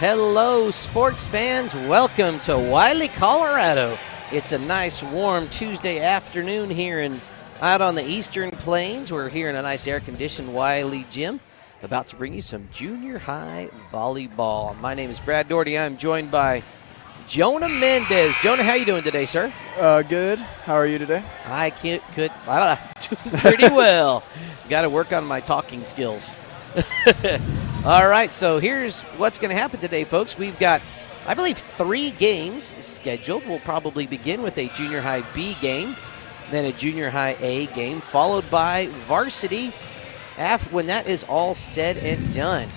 Hello, sports fans. Welcome to Wiley, Colorado. It's a nice, warm Tuesday afternoon here out on the Eastern Plains. We're here in a nice air-conditioned Wiley gym, about to bring you some junior high volleyball. My name is Brad Doherty. I'm joined by Jonah Mendez. Jonah, how you doing today, sir? Good. How are you today? I doing pretty well. Got to work on my talking skills. All right, so here's what's going to happen today, folks. We've got, I believe, 3 games scheduled. We'll probably begin with a junior high B game, then a junior high A game, followed by varsity when that is all said and done.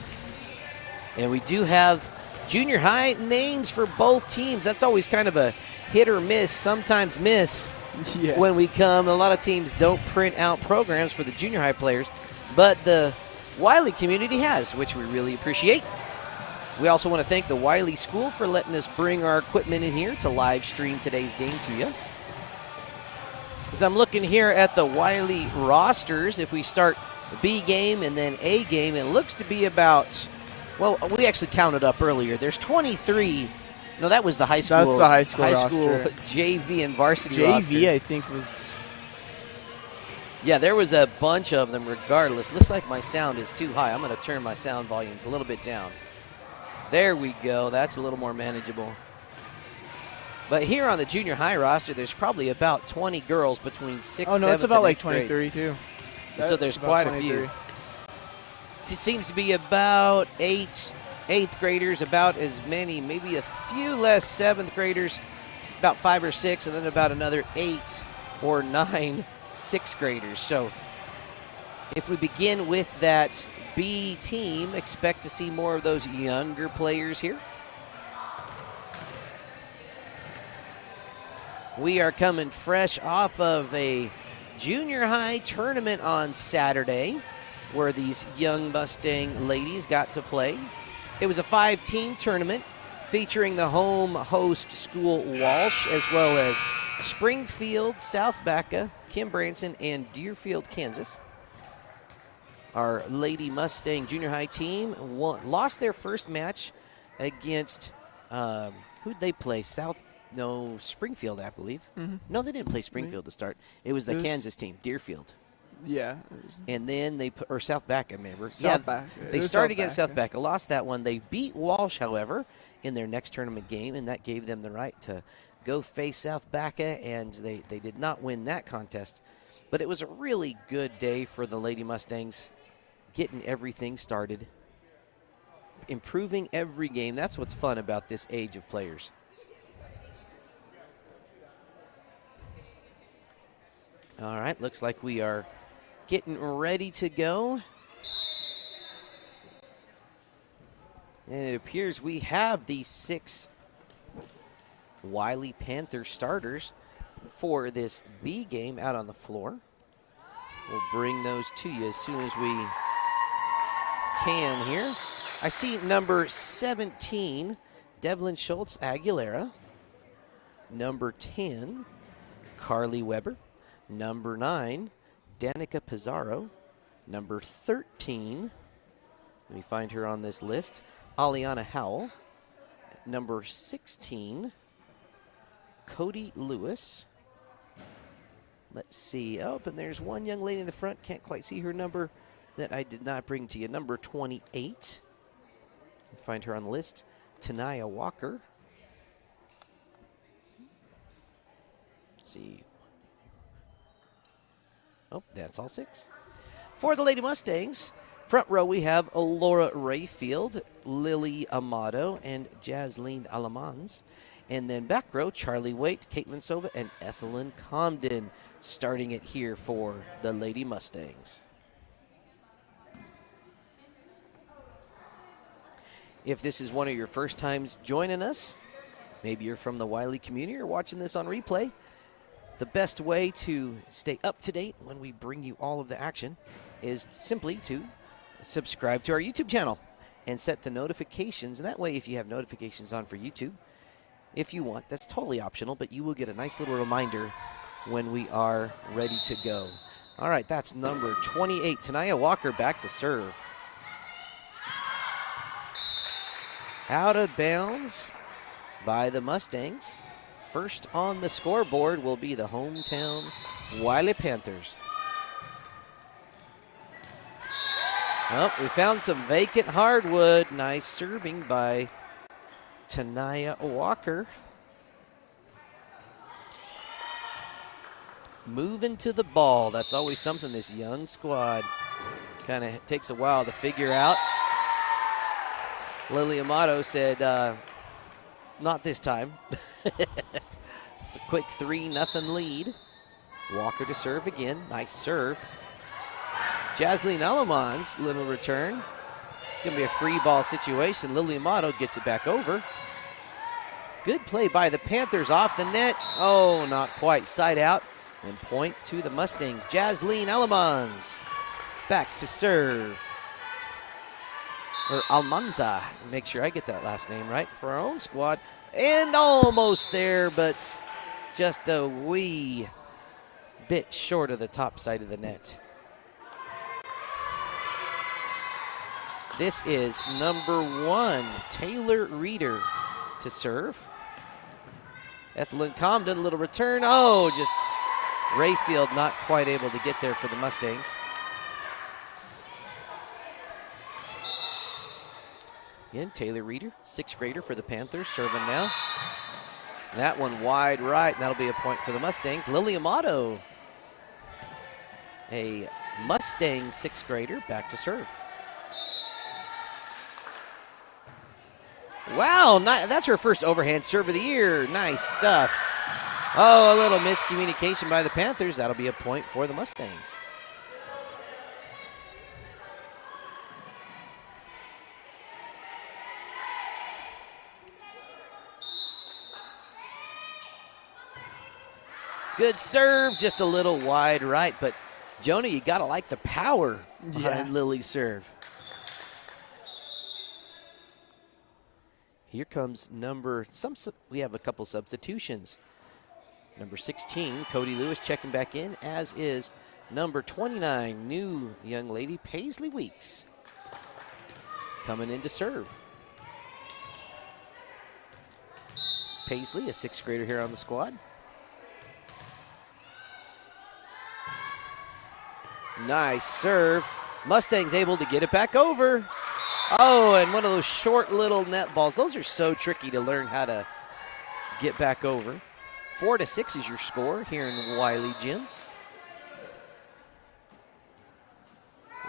And we do have junior high names for both teams. That's always kind of a hit or miss, sometimes miss when we come. A lot of teams don't print out programs for the junior high players, but the Wiley community has, which we really appreciate. We also want to thank the Wiley School for letting us bring our equipment in here to live stream today's game to you. As I'm looking here at the Wiley rosters, if we start B game and then A game, it looks to be about, well, we actually counted up earlier. There's 23. No, that was the high school. That's the high school roster. JV and varsity roster. JV, I think, was... Yeah, there was a bunch of them regardless. Looks like my sound is too high. I'm going to turn my sound volumes a little bit down. There we go. That's a little more manageable. But here on the junior high roster, there's probably about 20 girls between 6th, 7th, Oh, no, it's about like 23, grade. Too. So there's quite 23. A few. It seems to be about 8th graders, about as many, maybe a few less 7th graders. It's about 5 or 6, and then about another 8 or 9 6th graders. So if we begin with that B team, expect to see more of those younger players here. We are coming fresh off of a junior high tournament on Saturday where these young Mustang ladies got to play. It was a 5-team tournament featuring the home host school Walsh, as well as Springfield, South Baca, Kim Branson, and Deerfield, Kansas. Our Lady Mustang junior high team lost their first match against, who'd they play? Springfield, I believe. Mm-hmm. No, they didn't play Springfield to start. It was the Kansas team, Deerfield. Yeah. And then or South Baca, remember? South Baca. They started against South Baca, lost that one. They beat Walsh, however, in their next tournament game, and that gave them the right to go face South Baca, and they did not win that contest. But it was a really good day for the Lady Mustangs, getting everything started, improving every game. That's what's fun about this age of players. All right, looks like we are getting ready to go. And it appears we have the 6 Wiley Panther starters for this B game out on the floor. We'll bring those to you as soon as we can here. I see number 17, Devlin Schultz Aguilera. Number 10, Carly Weber. Number 9, Danica Pizarro. Number 13, let me find her on this list, Aliana Howell. Number 16, Cody Lewis. Let's see. Oh, and there's one young lady in the front. Can't quite see her number that I did not bring to you. Number 28. Find her on the list. Tanaya Walker. Let's see. Oh, that's all 6. For the Lady Mustangs, front row we have Laura Rayfield, Lily Amato, and Jasleen Alamans. And then back row, Charlie Waite, Caitlin Sova, and Ethelyn Comden starting it here for the Lady Mustangs. If this is one of your first times joining us, maybe you're from the Wiley community or watching this on replay, the best way to stay up to date when we bring you all of the action is simply to subscribe to our YouTube channel and set the notifications. And that way, if you have notifications on for YouTube, if you want, that's totally optional, but you will get a nice little reminder when we are ready to go. All right, that's number 28, Tanaya Walker, back to serve. Out of bounds by the Mustangs. First on the scoreboard will be the hometown Wiley Panthers. Oh, we found some vacant hardwood. Nice serving by Tanaya Walker. Moving to the ball. That's always something this young squad kind of takes a while to figure out. Lily Amato said, not this time. It's a quick 3-0 lead. Walker to serve again. Nice serve. Jasleen Alamans, little return. It's going to be a free ball situation. Lily Amato gets it back over. Good play by the Panthers off the net. Oh, not quite. Side out. And point to the Mustangs. Jasleen Alamans back to serve. Or Almanza. Make sure I get that last name right for our own squad. And almost there, but just a wee bit short of the top side of the net. This is number 1, Taylor Reeder to serve. Ethelyn Comden, little return. Oh, just Rayfield not quite able to get there for the Mustangs. Again, Taylor Reeder, 6th grader for the Panthers, serving now. That one wide right, and that'll be a point for the Mustangs. Lily Amato, a Mustang 6th grader, back to serve. Wow, that's her first overhand serve of the year. Nice stuff. Oh, a little miscommunication by the Panthers. That'll be a point for the Mustangs. Good serve, just a little wide right, but Jonah, you gotta like the power behind Lily's serve. Here comes we have a couple substitutions. Number 16, Cody Lewis checking back in, as is number 29, new young lady, Paisley Weeks, coming in to serve. Paisley, a 6th grader here on the squad. Nice serve. Mustangs able to get it back over. Oh, and one of those short little net balls. Those are so tricky to learn how to get back over. 4-6 is your score here in Wiley Gym.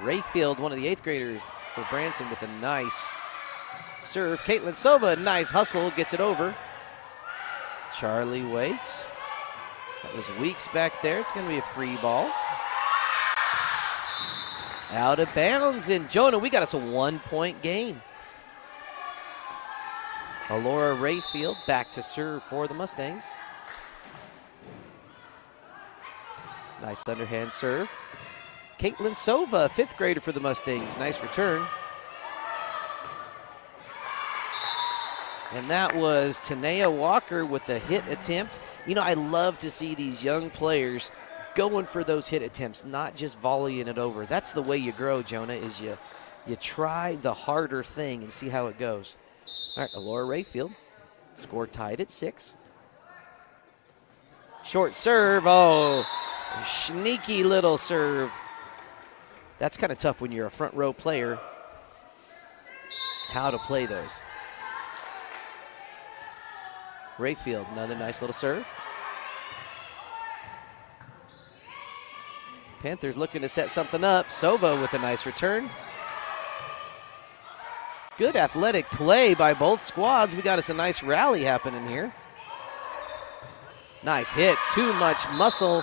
Rayfield, one of the 8th graders for Branson, with a nice serve. Caitlin Sova, nice hustle, gets it over. Charlie waits. That was Weeks back there. It's going to be a free ball. Out of bounds, and Jonah, we got us a 1-point game. Alora Rayfield back to serve for the Mustangs. Nice underhand serve. Caitlin Sova, 5th grader for the Mustangs. Nice return. And that was Tanea Walker with a hit attempt. You know, I love to see these young players going for those hit attempts, not just volleying it over. That's the way you grow, Jonah, is you try the harder thing and see how it goes. All right, Alora Rayfield, score tied at 6. Short serve, oh, sneaky little serve. That's kind of tough when you're a front row player, how to play those. Rayfield, another nice little serve. Panthers looking to set something up. Sova with a nice return. Good athletic play by both squads. We got us a nice rally happening here. Nice hit, too much muscle.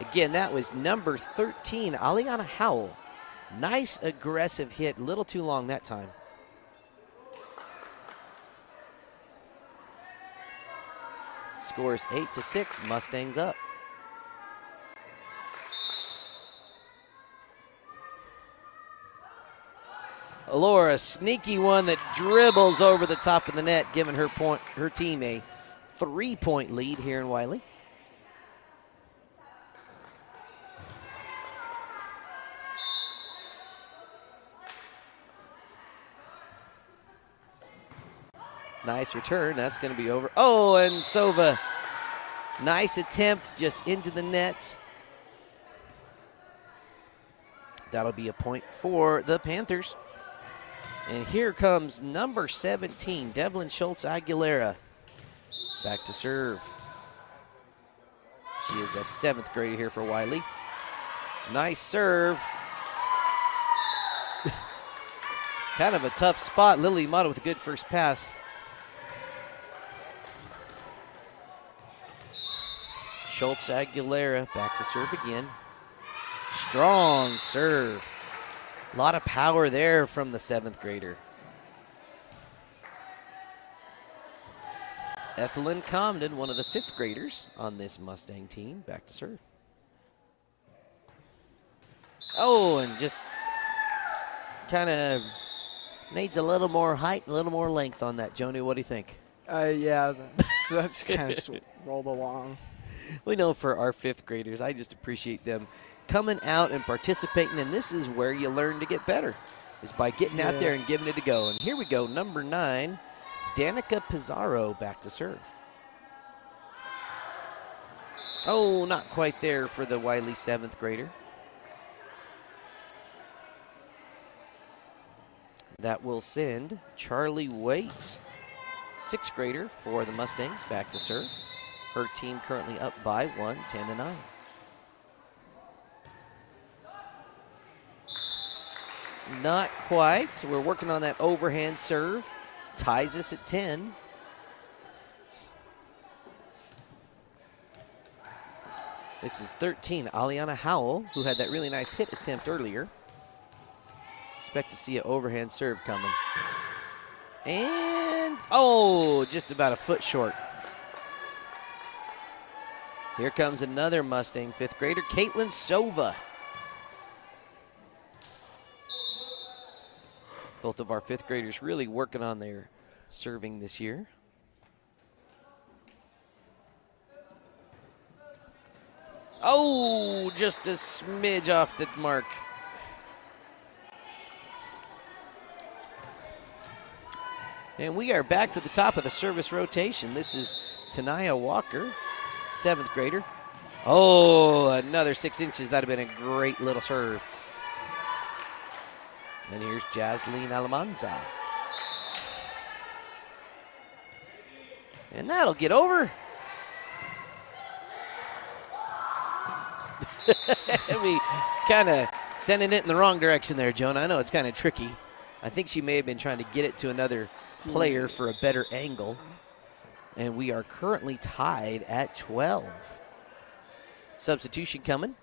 Again, that was number 13, Aliana Howell. Nice aggressive hit, a little too long that time. Scores 8-6, Mustangs up. Alora, sneaky one that dribbles over the top of the net, giving her team a 3-point lead here in Wiley. Nice return. That's going to be over. Oh, and Sova. Nice attempt just into the net. That'll be a point for the Panthers. And here comes number 17, Devlin Schultz Aguilera. Back to serve. She is a 7th grader here for Wiley. Nice serve. Kind of a tough spot. Lily Amato with a good first pass. Schultz Aguilera back to serve again. Strong serve. A lot of power there from the 7th grader. Ethelyn Comden, one of the 5th graders on this Mustang team, back to serve. Oh, and just kind of needs a little more height, a little more length on that. Joni, what do you think? Yeah, that's kind of just rolled along. We know for our 5th graders, I just appreciate them coming out and participating, and this is where you learn to get better, is by getting out there and giving it a go. And here we go, number 9, Danica Pizarro back to serve. Oh, not quite there for the Wiley 7th grader. That will send Charlie Waite, 6th grader for the Mustangs, back to serve. Her team currently up by 1, 10-9. Not quite. So we're working on that overhand serve. Ties us at 10. This is 13, Aliana Howell, who had that really nice hit attempt earlier. Expect to see an overhand serve coming. And, oh, just about a foot short. Here comes another Mustang 5th grader, Caitlin Sova. Both of our 5th graders really working on their serving this year. Oh, just a smidge off the mark. And we are back to the top of the service rotation. This is Tanaya Walker, 7th grader. Oh, another 6 inches. That would have been a great little serve. And here's Jasleen Alamanza. And that'll get over. We kind of sending it in the wrong direction there, Jonah. I know it's kind of tricky. I think she may have been trying to get it to another player for a better angle. And we are currently tied at 12. Substitution coming.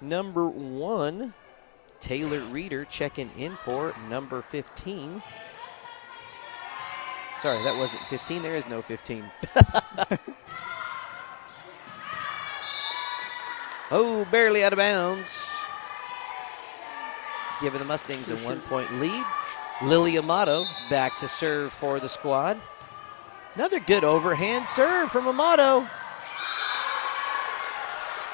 Number 1, Taylor Reeder checking in for number 15. Sorry, that wasn't 15. There is no 15. Oh, barely out of bounds. Giving the Mustangs a 1-point lead. Lily Amato back to serve for the squad. Another good overhand serve from Amato.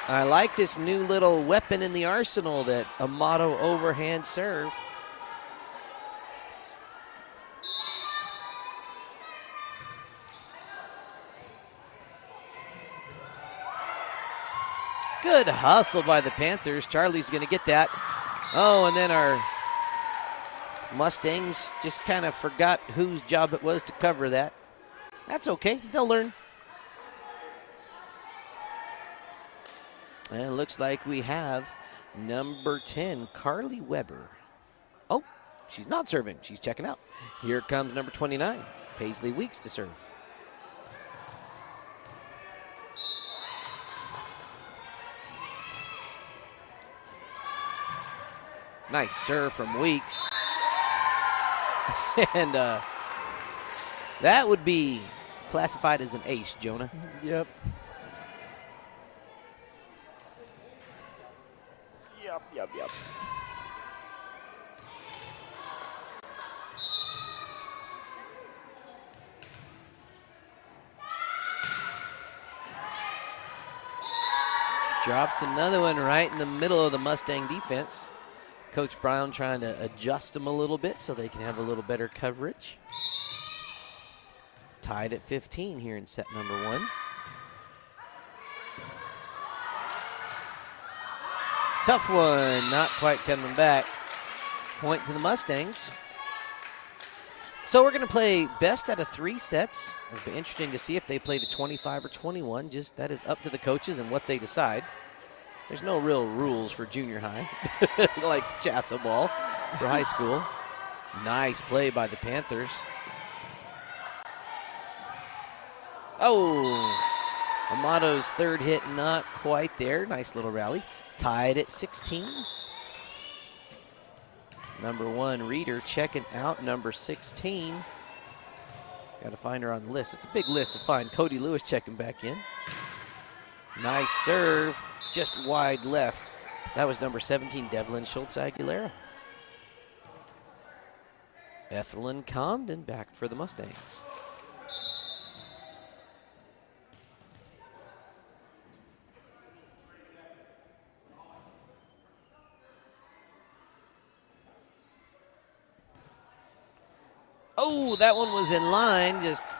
I like this new little weapon in the arsenal, that Amato overhand serve. Good hustle by the Panthers. Charlie's going to get that. Oh, and then our Mustangs just kind of forgot whose job it was to cover that. That's okay. They'll learn. And it looks like we have number 10, Carly Weber. Oh, she's not serving. She's checking out. Here comes number 29, Paisley Weeks to serve. Nice serve from Weeks. And that would be classified as an ace, Jonah. Yep. Yep. Drops another one right in the middle of the Mustang defense. Coach Brown trying to adjust them a little bit so they can have a little better coverage. Tied at 15 here in set number 1. Tough one, not quite coming back. Point to the Mustangs. So we're going to play best out of 3 sets. It'll be interesting to see if they play the 25 or 21. Just that is up to the coaches and what they decide. There's no real rules for junior high, like Chassa ball for high school. Nice play by the Panthers. Oh, Amato's third hit not quite there. Nice little rally. Tied at 16. Number 1, Reeder checking out number 16. Got to find her on the list. It's a big list to find. Cody Lewis checking back in. Nice serve, just wide left. That was number 17, Devlin Schultz-Aguilera. Ethelyn Condon back for the Mustangs. Oh, that one was in line, just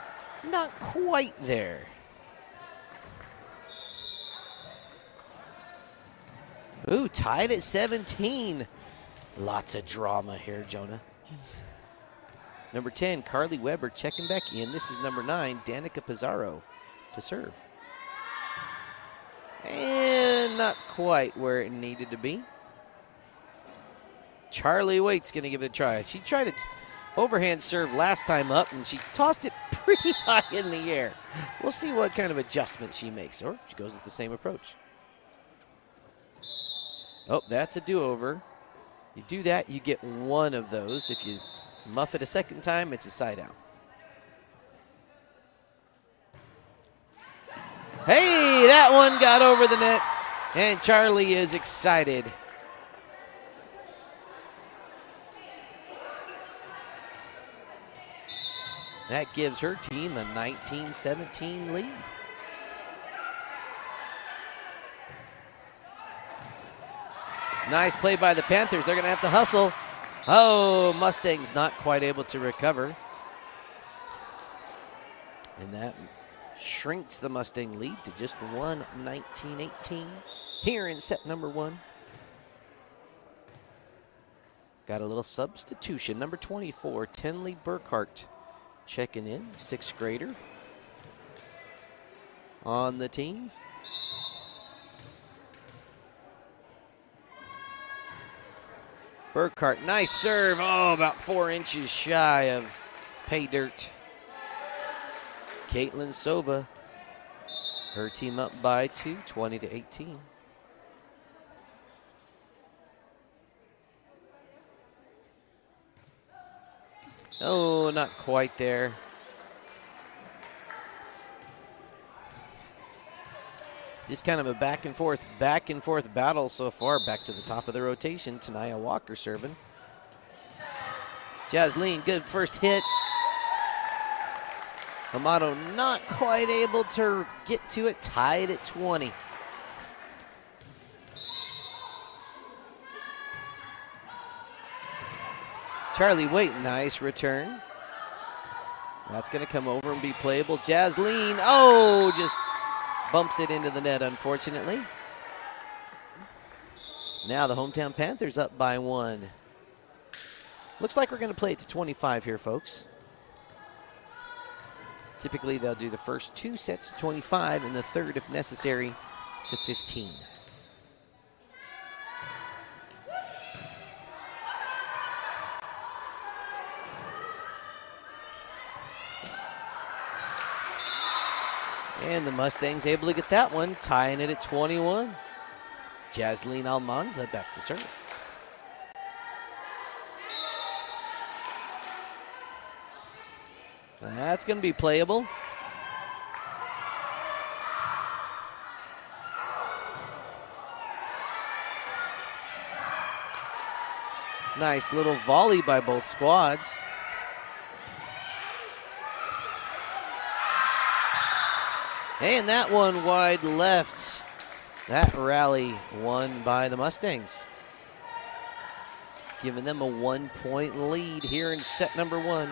not quite there. Ooh, tied at 17. Lots of drama here, Jonah. Number 10, Carly Weber checking back in. This is number 9, Danica Pizarro to serve. And not quite where it needed to be. Charlie Waite's going to give it a try. She tried to overhand serve last time up, and she tossed it pretty high in the air. We'll see what kind of adjustment she makes, or she goes with the same approach. Oh, that's a do-over. You do that, you get one of those. If you muff it a second time, it's a side out. Hey, that one got over the net, and Charlie is excited. That gives her team a 19-17 lead. Nice play by the Panthers. They're going to have to hustle. Oh, Mustangs not quite able to recover. And that shrinks the Mustang lead to just 19-18 here in set number 1. Got a little substitution. Number 24, Tenley Burkhart. Checking in, 6th grader on the team. Burkhart, nice serve. Oh, about 4 inches shy of pay dirt. Caitlin Sova, her team up by 2, 20-18. Oh, not quite there. Just kind of a back and forth battle so far. Back to the top of the rotation. Tanaya Walker serving. Jasleen, good first hit. Amato not quite able to get to it. Tied at 20. Charlie Waite, nice return. That's going to come over and be playable. Jasleen, oh, just bumps it into the net, unfortunately. Now the hometown Panthers up by 1. Looks like we're going to play it to 25 here, folks. Typically, they'll do the first 2 sets to 25 and the third, if necessary, to 15. And the Mustangs able to get that one, tying it at 21. Jasleen Almanza back to serve. That's going to be playable. Nice little volley by both squads. And that one wide left. That rally won by the Mustangs, giving them a 1-point lead here in set number 1.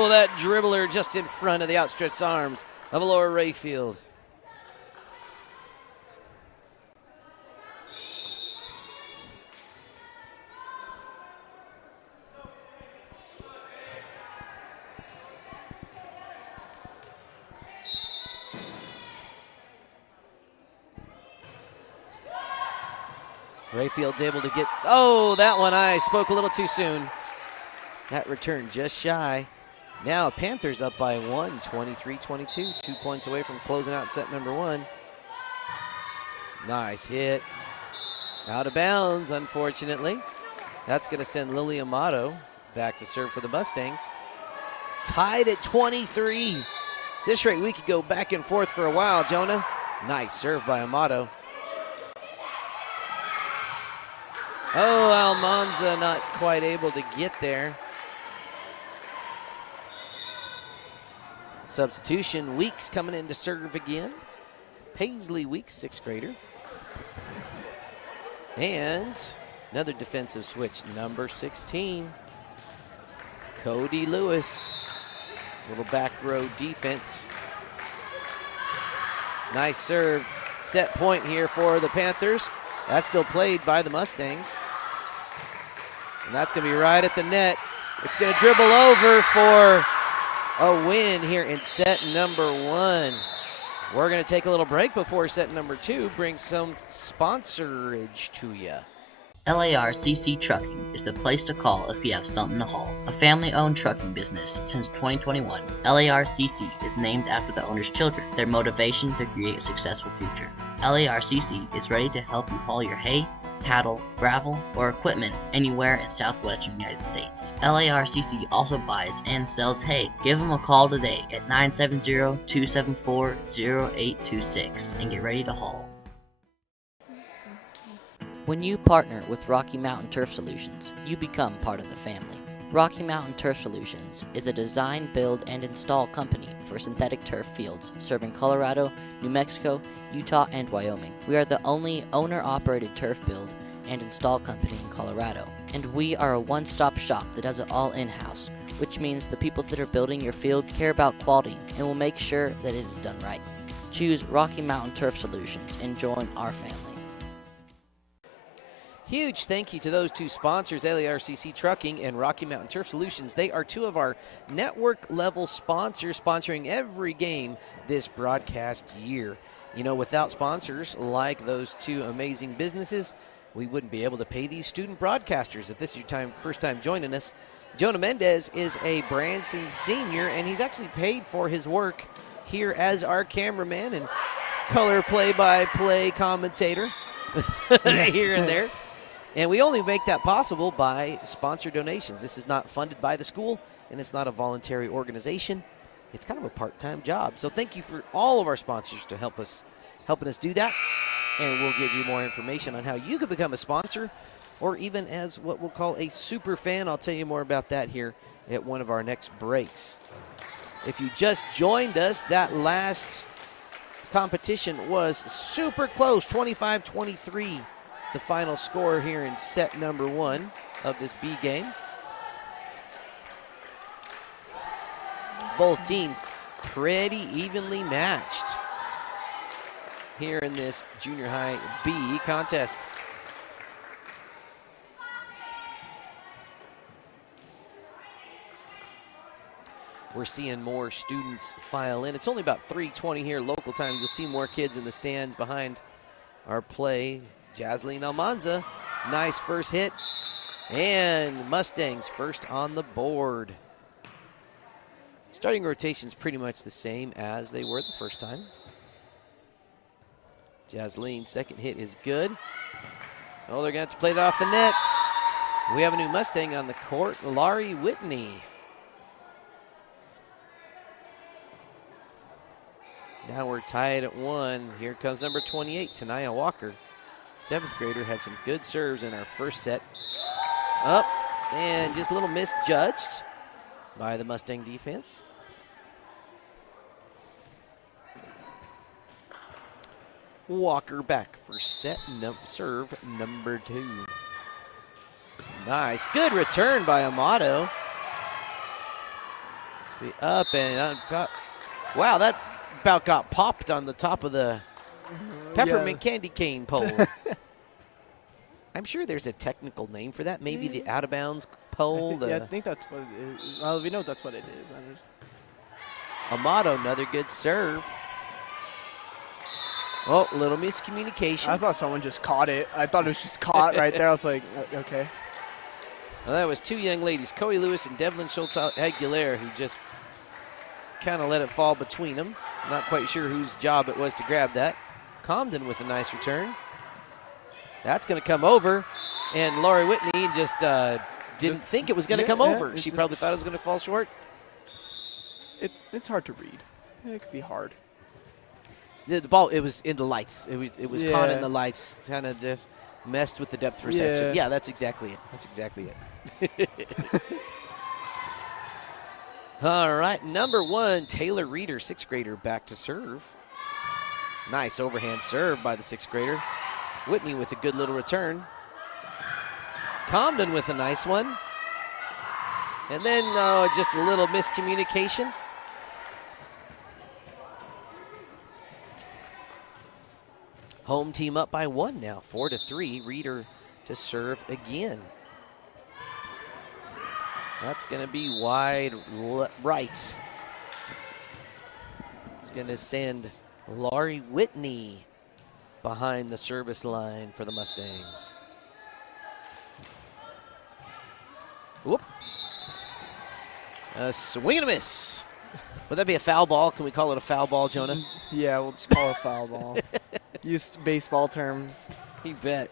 Oh, that dribbler just in front of the outstretched arms of Laura Rayfield. Rayfield's able to get, oh, that one I spoke a little too soon. That return just shy. Now Panthers up by 1, 23-22. 2 points away from closing out set number 1. Nice hit. Out of bounds, unfortunately. That's going to send Lily Amato back to serve for the Mustangs. Tied at 23. This rate, we could go back and forth for a while, Jonah. Nice serve by Amato. Oh, Almanza not quite able to get there. Substitution, Weeks coming in to serve again. Paisley Weeks, 6th grader. And another defensive switch, number 16. Cody Lewis. Little back row defense. Nice serve. Set point here for the Panthers. That's still played by the Mustangs. And that's going to be right at the net. It's going to dribble over for a win here in set number 1. We're going to take a little break before set number 2 brings some sponsorage to you. LARCC Trucking is the place to call if you have something to haul. A family-owned trucking business since 2021, LARCC is named after the owner's children, their motivation to create a successful future. LARCC is ready to help you haul your hay, cattle, gravel, or equipment anywhere in southwestern United States. LARCC also buys and sells hay. Give them a call today at 970-274-0826 and get ready to haul. When you partner with Rocky Mountain Turf Solutions, you become part of the family. Rocky Mountain Turf Solutions is a design, build, and install company for synthetic turf fields serving Colorado, New Mexico, Utah, and Wyoming. We are the only owner-operated turf build and install company in Colorado, and we are a one-stop shop that does it all in-house, which means the people that are building your field care about quality and will make sure that it is done right. Choose Rocky Mountain Turf Solutions and join our family. Huge thank you to those two sponsors, LARCC Trucking and Rocky Mountain Turf Solutions. They are two of our network-level sponsors sponsoring every game this broadcast year. You know, without sponsors like those two amazing businesses, we wouldn't be able to pay these student broadcasters. If this is your first time joining us, Jonah Mendez is a Branson senior, and he's actually paid for his work here as our cameraman and color play-by-play commentator here and there. And we only make that possible by sponsor donations. This is not funded by the school, and it's not a voluntary organization. It's kind of a part-time job. So thank you for all of our sponsors to helping us do that. And we'll give you more information on how you can become a sponsor or even as what we'll call a super fan. I'll tell you more about that here at one of our next breaks. If you just joined us, that last competition was super close, 25-23. The final score here in set number 1 of this B game. Both teams pretty evenly matched here in this junior high B contest. We're seeing more students file in. It's only about 3:20 here local time. You'll see more kids in the stands behind our play. Jasleen Almanza, nice first hit, and Mustangs first on the board. Starting rotation's pretty much the same as they were the first time. Jasleen's second hit is good. Oh, they're going to have to play that off the net. We have a new Mustang on the court, Laurie Whitney. Now we're tied at 1. Here comes number 28, Tanaya Walker. 7th grader had some good serves in our first set. Up, and just a little misjudged by the Mustang defense. Walker back for serve number 2. Nice, good return by Amato. Be up and wow, that about got popped on the top of the peppermint candy cane pole. I'm sure there's a technical name for that. Maybe the out of bounds pole. I think that's what it is. Well, we know that's what it is. Amato, another good serve. Oh, little miscommunication. I thought someone just caught it. I thought it was just caught right there. I was like, okay. Well, that was two young ladies, Coey Lewis and Devlin Schultz Aguilera, who just kind of let it fall between them. Not quite sure whose job it was to grab that. Comden with a nice return. That's going to come over, and Laurie Whitney just didn't think it was going to come over. She probably thought it was going to fall short. It's hard to read. It could be hard. The ball, it was in the lights. It was caught in the lights, kind of just messed with the depth perception. Yeah, that's exactly it. That's exactly it. All right, number 1, Taylor Reeder, 6th grader, back to serve. Nice overhand serve by the 6th grader. Whitney with a good little return. Comden with a nice one. And then just a little miscommunication. Home team up by 1 now, 4-3. Reeder to serve again. That's going to be wide right. It's going to send Laurie Whitney behind the service line for the Mustangs. Whoop. A swing and a miss. Would that be a foul ball? Can we call it a foul ball, Jonah? Yeah, we'll just call it a foul ball. Use baseball terms. You bet.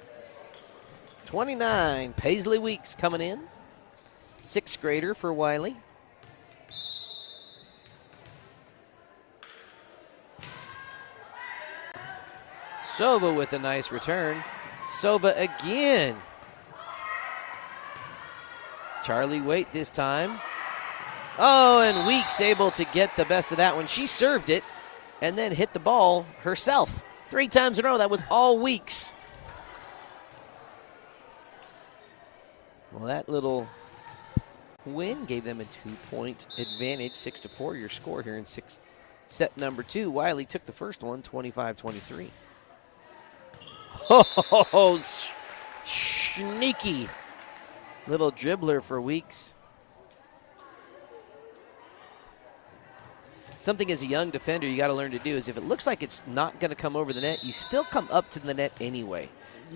29, Paisley Weeks coming in. 6th grader for Wiley. Sova with a nice return. Sova again. Charlie Waite this time. Oh, and Weeks able to get the best of that one. She served it and then hit the ball herself. 3 times in a row. That was all Weeks. Well, that little win gave them a 2-point advantage. 6-4 your score here in set number 2. Wiley took the first one, 25-23. Oh, sneaky little dribbler for Weeks. Something as a young defender you got to learn to do is if it looks like it's not going to come over the net, you still come up to the net anyway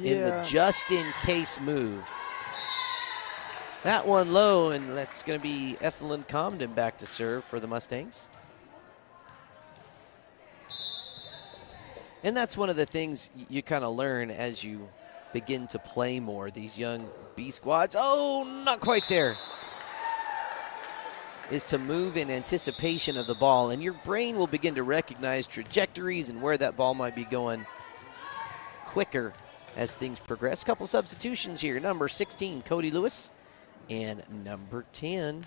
in the just-in-case move. That one low, and that's going to be Ethelyn Comden back to serve for the Mustangs. And that's one of the things you kind of learn as you begin to play more, these young B squads. Oh, not quite there. Is to move in anticipation of the ball, and your brain will begin to recognize trajectories and where that ball might be going quicker as things progress. Couple substitutions here. Number 16, Cody Lewis, and number 10,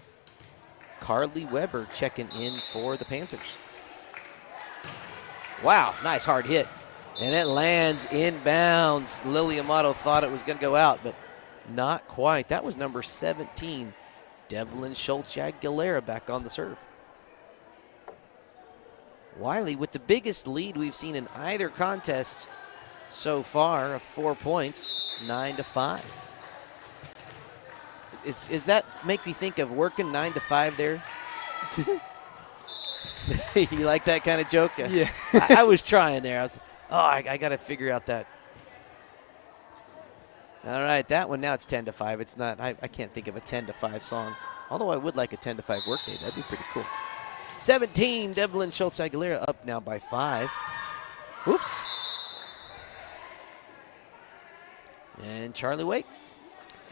Carly Weber checking in for the Panthers. Wow, nice hard hit. And it lands inbounds. Lily Amato thought it was going to go out, but not quite. That was number 17, Devlin Schultz Aguilera, back on the serve. Wiley with the biggest lead we've seen in either contest so far of 4 points, 9-5. Is that make me think of working 9 to 5 there? You like that kind of joke? Yeah. I was trying there. I got to figure out that. All right, that one now it's 10 to 5. It's not. I can't think of a 10 to 5 song. Although I would like a 10 to 5 workday. That'd be pretty cool. 17, Devlin Schultz Aguilera up now by 5. Oops. And Charlie Waite,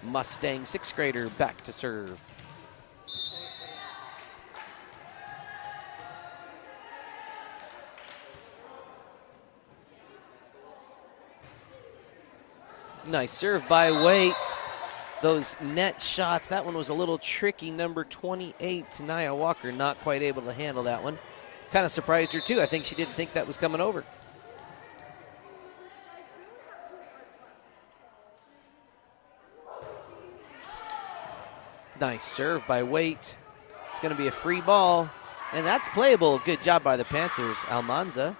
Mustang 6th grader, back to serve. Nice serve by Waite. Those net shots, that one was a little tricky. Number 28, Tanaya Walker, not quite able to handle that one. Kind of surprised her too. I think she didn't think that was coming over. Nice serve by Waite. going to be a free ball, and that's playable. Good job by the Panthers, Almanza.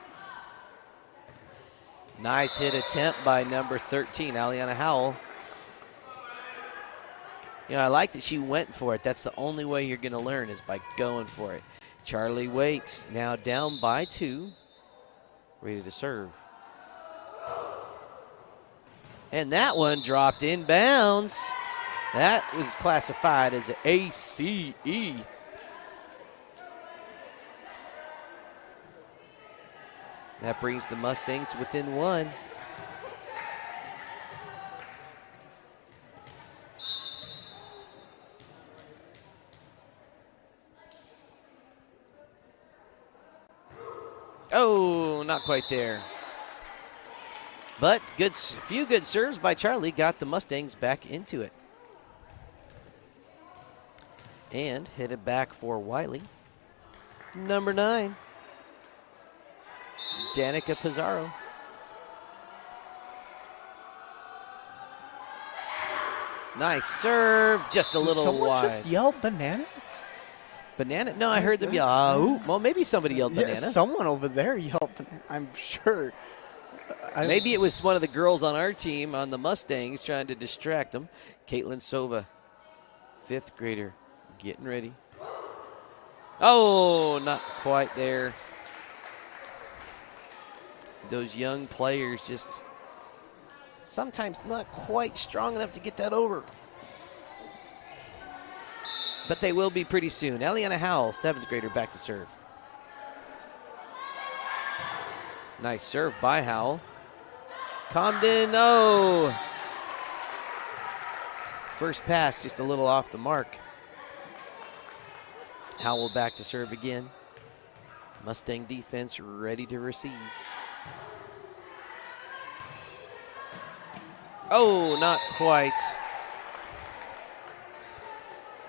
Nice hit attempt by number 13, Aliana Howell. You know, I like that she went for it. That's the only way you're going to learn is by going for it. Charlie waits, now down by 2, ready to serve. And that one dropped in bounds. That was classified as an ACE. That brings the Mustangs within 1. Oh, not quite there. But few good serves by Charlie got the Mustangs back into it. And hit it back for Wiley. Number 9, Danica Pizarro. Nice serve, just a little Someone wide. just yelled banana? Banana? No, I heard them yell. Ooh, well, maybe somebody yelled banana. Yeah, someone over there yelled banana, I'm sure. Maybe it was one of the girls on our team on the Mustangs trying to distract them. Caitlin Sova, 5th grader, getting ready. Oh, not quite there. Those young players just sometimes not quite strong enough to get that over. But they will be pretty soon. Eliana Howell, 7th grader, back to serve. Nice serve by Howell. Comden, no. First pass just a little off the mark. Howell back to serve again. Mustang defense ready to receive. Oh, not quite.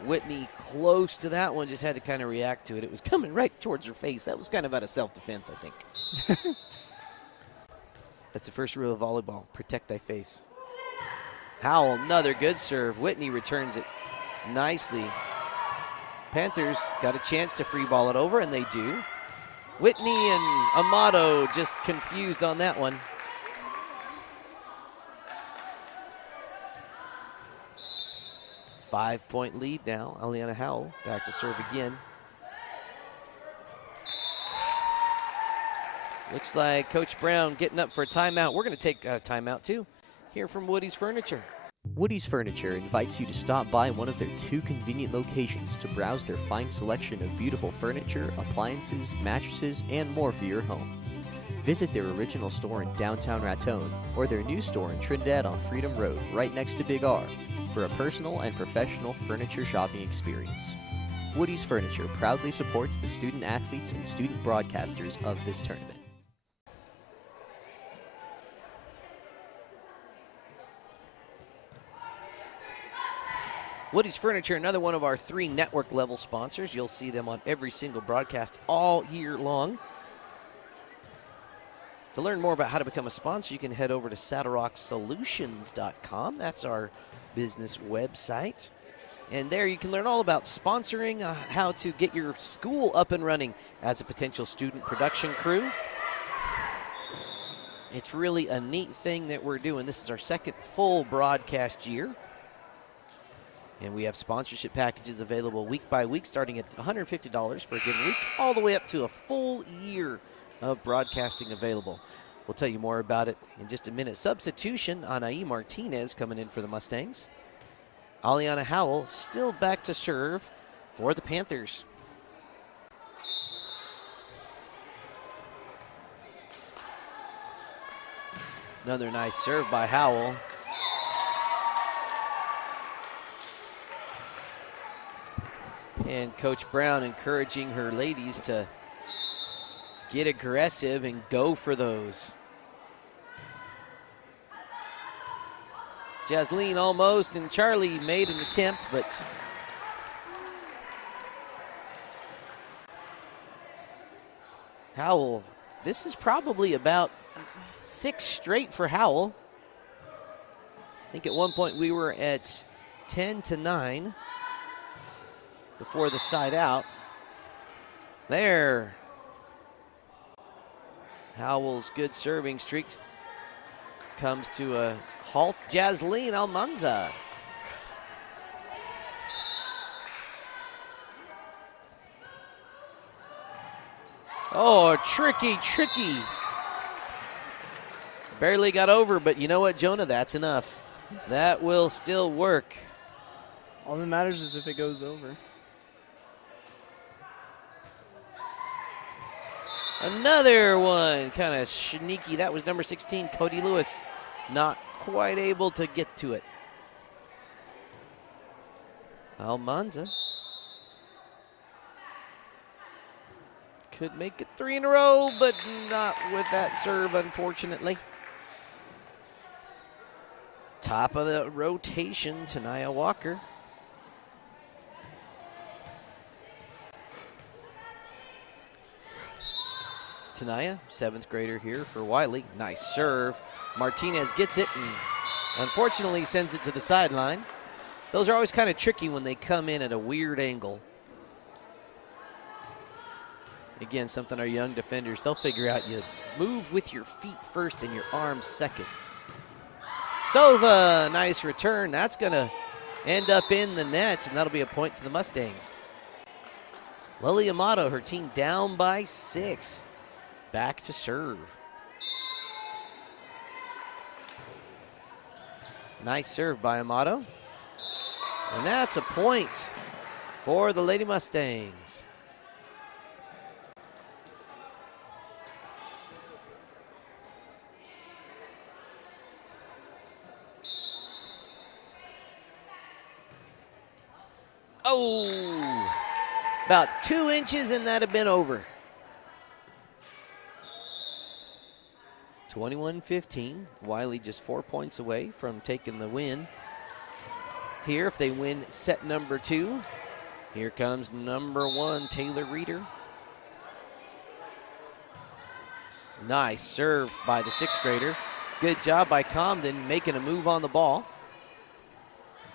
Whitney close to that one, just had to kind of react to it. It was coming right towards her face. That was kind of out of self-defense, I think. That's the first rule of volleyball, protect thy face. Howell, another good serve. Whitney returns it nicely. Panthers got a chance to free ball it over, and they do. Whitney and Amato just confused on that one. Five-point lead now. Aliana Howell back to serve again. Looks like Coach Brown getting up for a timeout. We're going to take a timeout too. Hear from Woody's Furniture. Woody's Furniture invites you to stop by one of their 2 convenient locations to browse their fine selection of beautiful furniture, appliances, mattresses, and more for your home. Visit their original store in downtown Raton or their new store in Trinidad on Freedom Road, right next to Big R, for a personal and professional furniture shopping experience. Woody's Furniture proudly supports the student athletes and student broadcasters of this tournament. Woody's Furniture, another one of our 3 network-level sponsors. You'll see them on every single broadcast all year long. To learn more about how to become a sponsor, you can head over to saddlerocksolutions.com. That's our business website. And there you can learn all about sponsoring, how to get your school up and running as a potential student production crew. It's really a neat thing that we're doing. This is our 2nd full broadcast year. And we have sponsorship packages available week by week, starting at $150 for a given week, all the way up to a full year of broadcasting available. We'll tell you more about it in just a minute. Substitution, Anaí Martinez coming in for the Mustangs. Aliana Howell still back to serve for the Panthers. Another nice serve by Howell. And Coach Brown encouraging her ladies to get aggressive and go for those. Jasleen almost, and Charlie made an attempt, but Howell, this is probably about 6 straight for Howell. I think at one point we were at 10-9. before the side out. There. Howell's good serving streak comes to a halt. Jasleen Almanza. Oh, tricky. Barely got over, but you know what, Jonah? That's enough. That will still work. All that matters is if it goes over. Another one, kind of sneaky. That was number 16, Cody Lewis. Not quite able to get to it. Almanza could make it 3 in a row, but not with that serve, unfortunately. Top of the rotation, Tanaya Walker. Tanaya, 7th grader here for Wiley. Nice serve. Martinez gets it and unfortunately sends it to the sideline. Those are always kind of tricky when they come in at a weird angle. Again, something our young defenders, they'll figure out. You move with your feet first and your arms second. Sova, nice return. That's going to end up in the net, and that'll be a point to the Mustangs. Lily Amato, her team down by 6. Back to serve. Nice serve by Amato. And that's a point for the Lady Mustangs. Oh, about 2 inches and that'd have been over. 21-15. Wiley just 4 points away from taking the win. Here, if they win set number 2, here comes number 1, Taylor Reeder. Nice serve by the 6th grader. Good job by Comden making a move on the ball.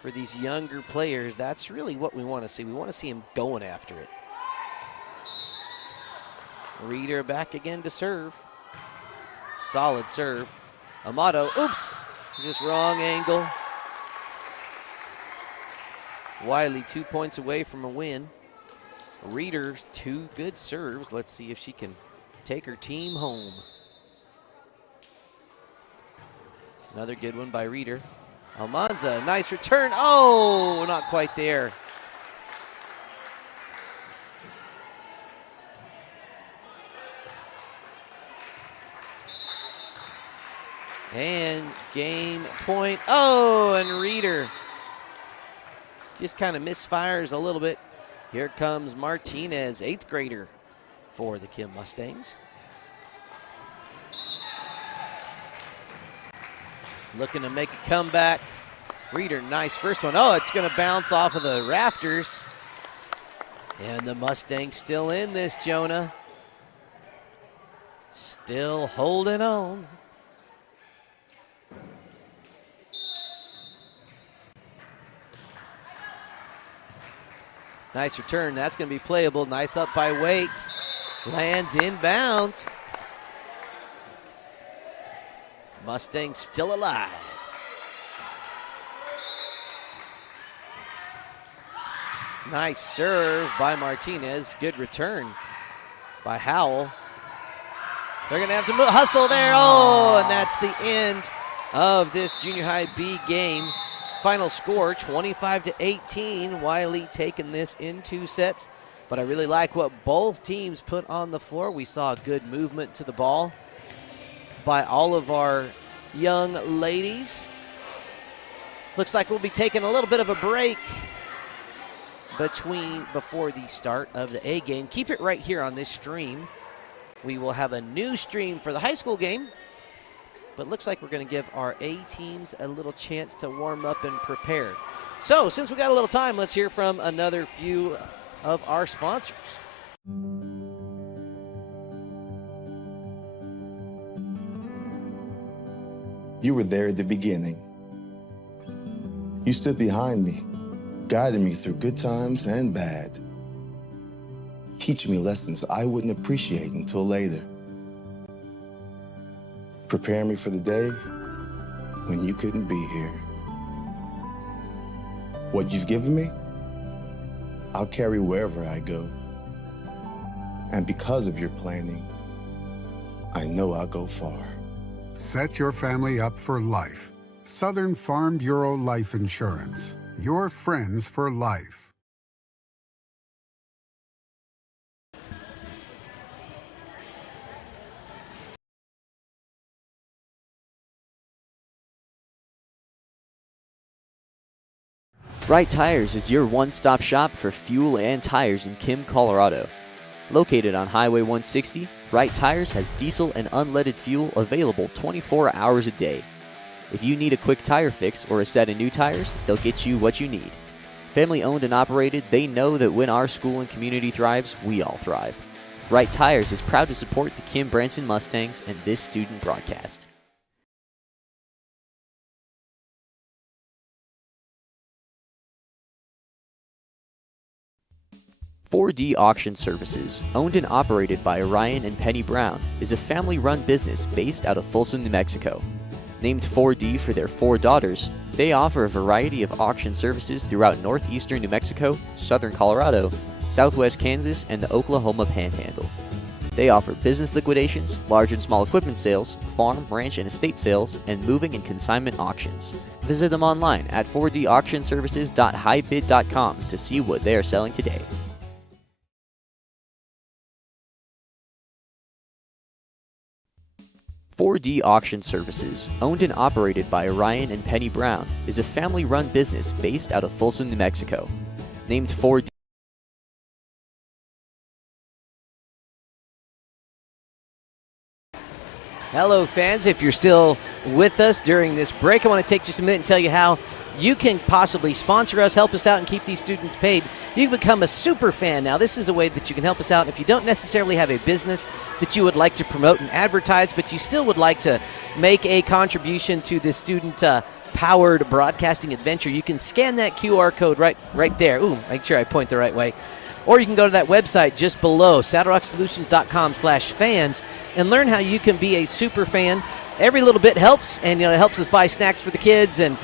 For these younger players, that's really what we want to see. We want to see him going after it. Reeder back again to serve. Solid serve. Amato, oops, just wrong angle. Wiley 2 points away from a win. Reeder 2 good serves. Let's see if she can take her team home. Another good one by Reeder. Almanza, nice return. Oh, not quite there. And game point. Oh, and Reeder just kind of misfires a little bit. Here comes Martinez, 8th grader for the Kim Mustangs. Looking to make a comeback. Reeder, nice first one. Oh, it's going to bounce off of the rafters. And the Mustangs still in this, Jonah. Still holding on. Nice return. That's going to be playable. Nice up by Waite. Lands inbounds. Mustangs still alive. Nice serve by Martinez. Good return by Howell. They're going to have to hustle there. Oh, and that's the end of this junior high B game. Final score, 25-18. Wiley taking this in 2 sets. But I really like what both teams put on the floor. We saw good movement to the ball by all of our young ladies. Looks like we'll be taking a little bit of a break before the start of the A game. Keep it right here on this stream. We will have a new stream for the high school game. But looks like we're going to give our A teams a little chance to warm up and prepare. So since we got a little time, let's hear from another few of our sponsors. You were there at the beginning. You stood behind me guiding me through good times and bad, teaching me lessons I wouldn't appreciate until later, preparing me for the day when you couldn't be here. What you've given me, I'll carry wherever I go. And because of your planning, I know I'll go far. Set your family up for life. Southern Farm Bureau Life Insurance. Your friends for life. Right Tires is your one-stop shop for fuel and tires in Kim, Colorado. Located on Highway 160, Right Tires has diesel and unleaded fuel available 24 hours a day. If you need a quick tire fix or a set of new tires, they'll get you what you need. Family owned and operated, they know that when our school and community thrives, we all thrive. Right Tires is proud to support the Kim Branson Mustangs and this student broadcast. 4D Auction Services, owned and operated by Ryan and Penny Brown, is a family-run business based out of Folsom, New Mexico. Named 4D for their 4 daughters, they offer a variety of auction services throughout northeastern New Mexico, southern Colorado, southwest Kansas, and the Oklahoma Panhandle. They offer business liquidations, large and small equipment sales, farm, ranch, and estate sales, and moving and consignment auctions. Visit them online at 4dauctionservices.highbid.com to see what they are selling today. 4D Auction Services, owned and operated by Ryan and Penny Brown, is a family-run business based out of Folsom, New Mexico. Named 4D. Hello, fans. If you're still with us during this break, I want to take just a minute and tell you how you can possibly sponsor us, help us out, and keep these students paid. You can become a super fan. Now, this is a way that you can help us out if you don't necessarily have a business that you would like to promote and advertise, but you still would like to make a contribution to this student-powered broadcasting adventure. You can scan that QR code right there. Ooh, make sure I point the right way. Or you can go to that website just below, saddlerocksolutions.com/fans, and learn how you can be a super fan. Every little bit helps, and it helps us buy snacks for the kids and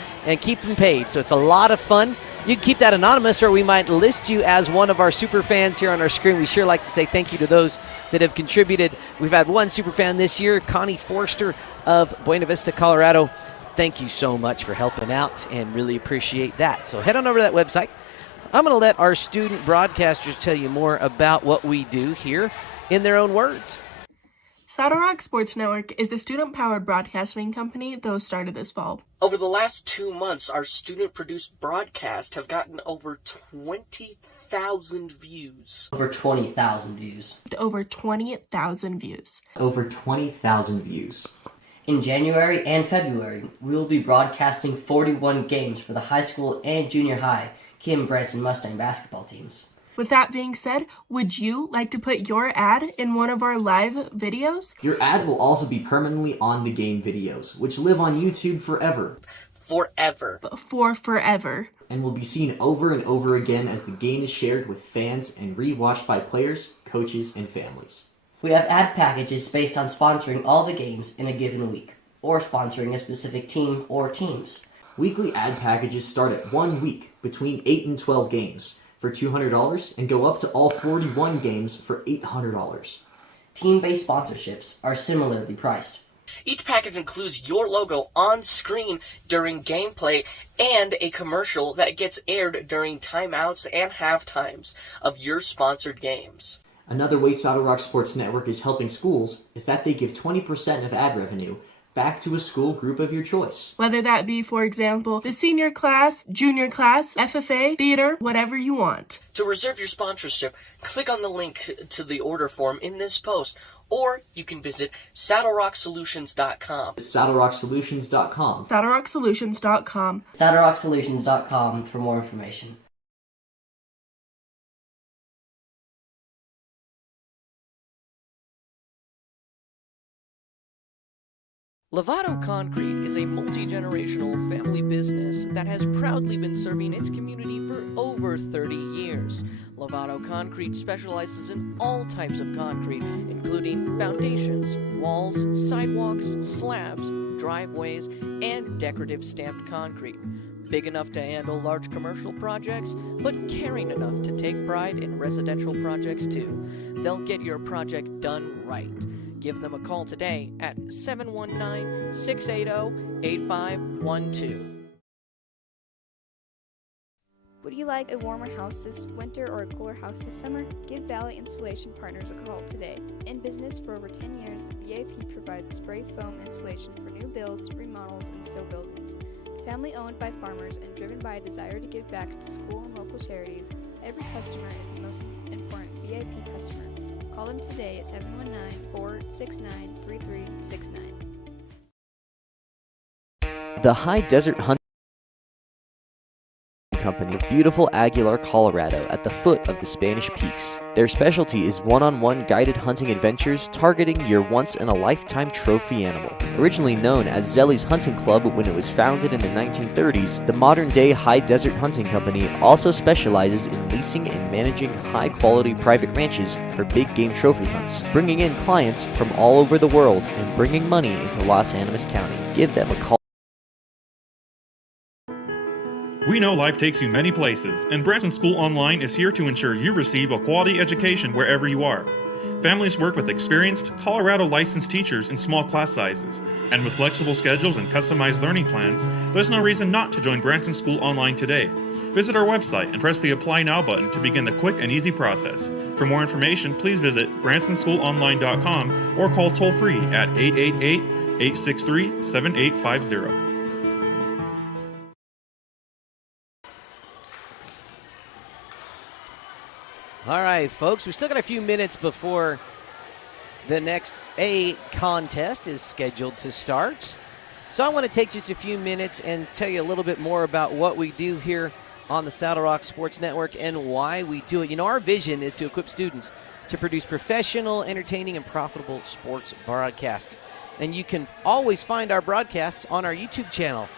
keep them paid. So it's a lot of fun. You can keep that anonymous, or we might list you as one of our super fans here on our screen. We sure like to say thank you to those that have contributed. We've had one super fan this year, Connie Forster of Buena Vista, Colorado. Thank you so much for helping out, and really appreciate that. So head on over to that website. I'm going to let our student broadcasters tell you more about what we do here in their own words. Saddle Rock Sports Network is a student-powered broadcasting company that was started this fall. Over the last 2 months, our student-produced broadcasts have gotten over 20,000 views. Over 20,000 views. Over 20,000 views. Over 20,000 views. In January and February, we will be broadcasting 41 games for the high school and junior high Kim Branson Mustang basketball teams. With that being said, would you like to put your ad in one of our live videos? Your ad will also be permanently on the game videos, which live on YouTube forever. Forever. For forever. And will be seen over and over again as the game is shared with fans and re-watched by players, coaches, and families. We have ad packages based on sponsoring all the games in a given week, or sponsoring a specific team or teams. Weekly ad packages start at 1 week, between 8 and 12 games, for $200 and go up to all 41 games for $800. Team-based sponsorships are similarly priced. Each package includes your logo on screen during gameplay and a commercial that gets aired during timeouts and halftimes of your sponsored games. Another way Saddle Rock Sports Network is helping schools is that they give 20% of ad revenue back to a school group of your choice. Whether that be, for example, the senior class, junior class, FFA, theater, whatever you want. To reserve your sponsorship, click on the link to the order form in this post, or you can visit saddlerocksolutions.com. saddlerocksolutions.com. saddlerocksolutions.com. saddlerocksolutions.com for more information. Lovato Concrete is a multi-generational family business Trucking that has proudly been serving its community for over 30 years. Lovato Concrete specializes in all types of concrete, including foundations, walls, sidewalks, slabs, driveways, and decorative stamped concrete. Big enough to handle large commercial projects, but caring enough to take pride in residential projects too. They'll get your project done right. Give them a call today at 719-680-8512. Would you like a warmer house this winter or a cooler house this summer? Give Valley Installation Partners a call today. In business for over 10 years, VIP provides spray foam insulation for new builds, remodels, and still buildings. Family owned by farmers and driven by a desire to give back to school and local charities, every customer is the most important VIP customer. Call them today at 719-469-3369. The High Desert Hunting Company of beautiful Aguilar, Colorado, at the foot of the Spanish Peaks. Their specialty is one-on-one guided hunting adventures targeting your once-in-a-lifetime trophy animal. Originally known as Zelly's Hunting Club when it was founded in the 1930s, the modern-day High Desert Hunting Company also specializes in leasing and managing high-quality private ranches for big game trophy hunts, bringing in clients from all over the world and bringing money into Los Animas County. Give them a call. We know life takes you many places, and Branson School Online is here to ensure you receive a quality education wherever you are. Families work with experienced, Colorado licensed teachers in small class sizes, and with flexible schedules and customized learning plans, there's no reason not to join Branson School Online today. Visit our website and press the Apply Now button to begin the quick and easy process. For more information, please visit bransonschoolonline.com or call toll-free at 888-863-7850. All right, folks, we still got a few minutes before the next A contest is scheduled to start. So I want to take just a few minutes and tell you a little bit more about what we do here on the Saddle Rock Sports Network and why we do it. You know, our vision is to equip students to produce professional, entertaining, and profitable sports broadcasts. And you can always find our broadcasts on our YouTube channel,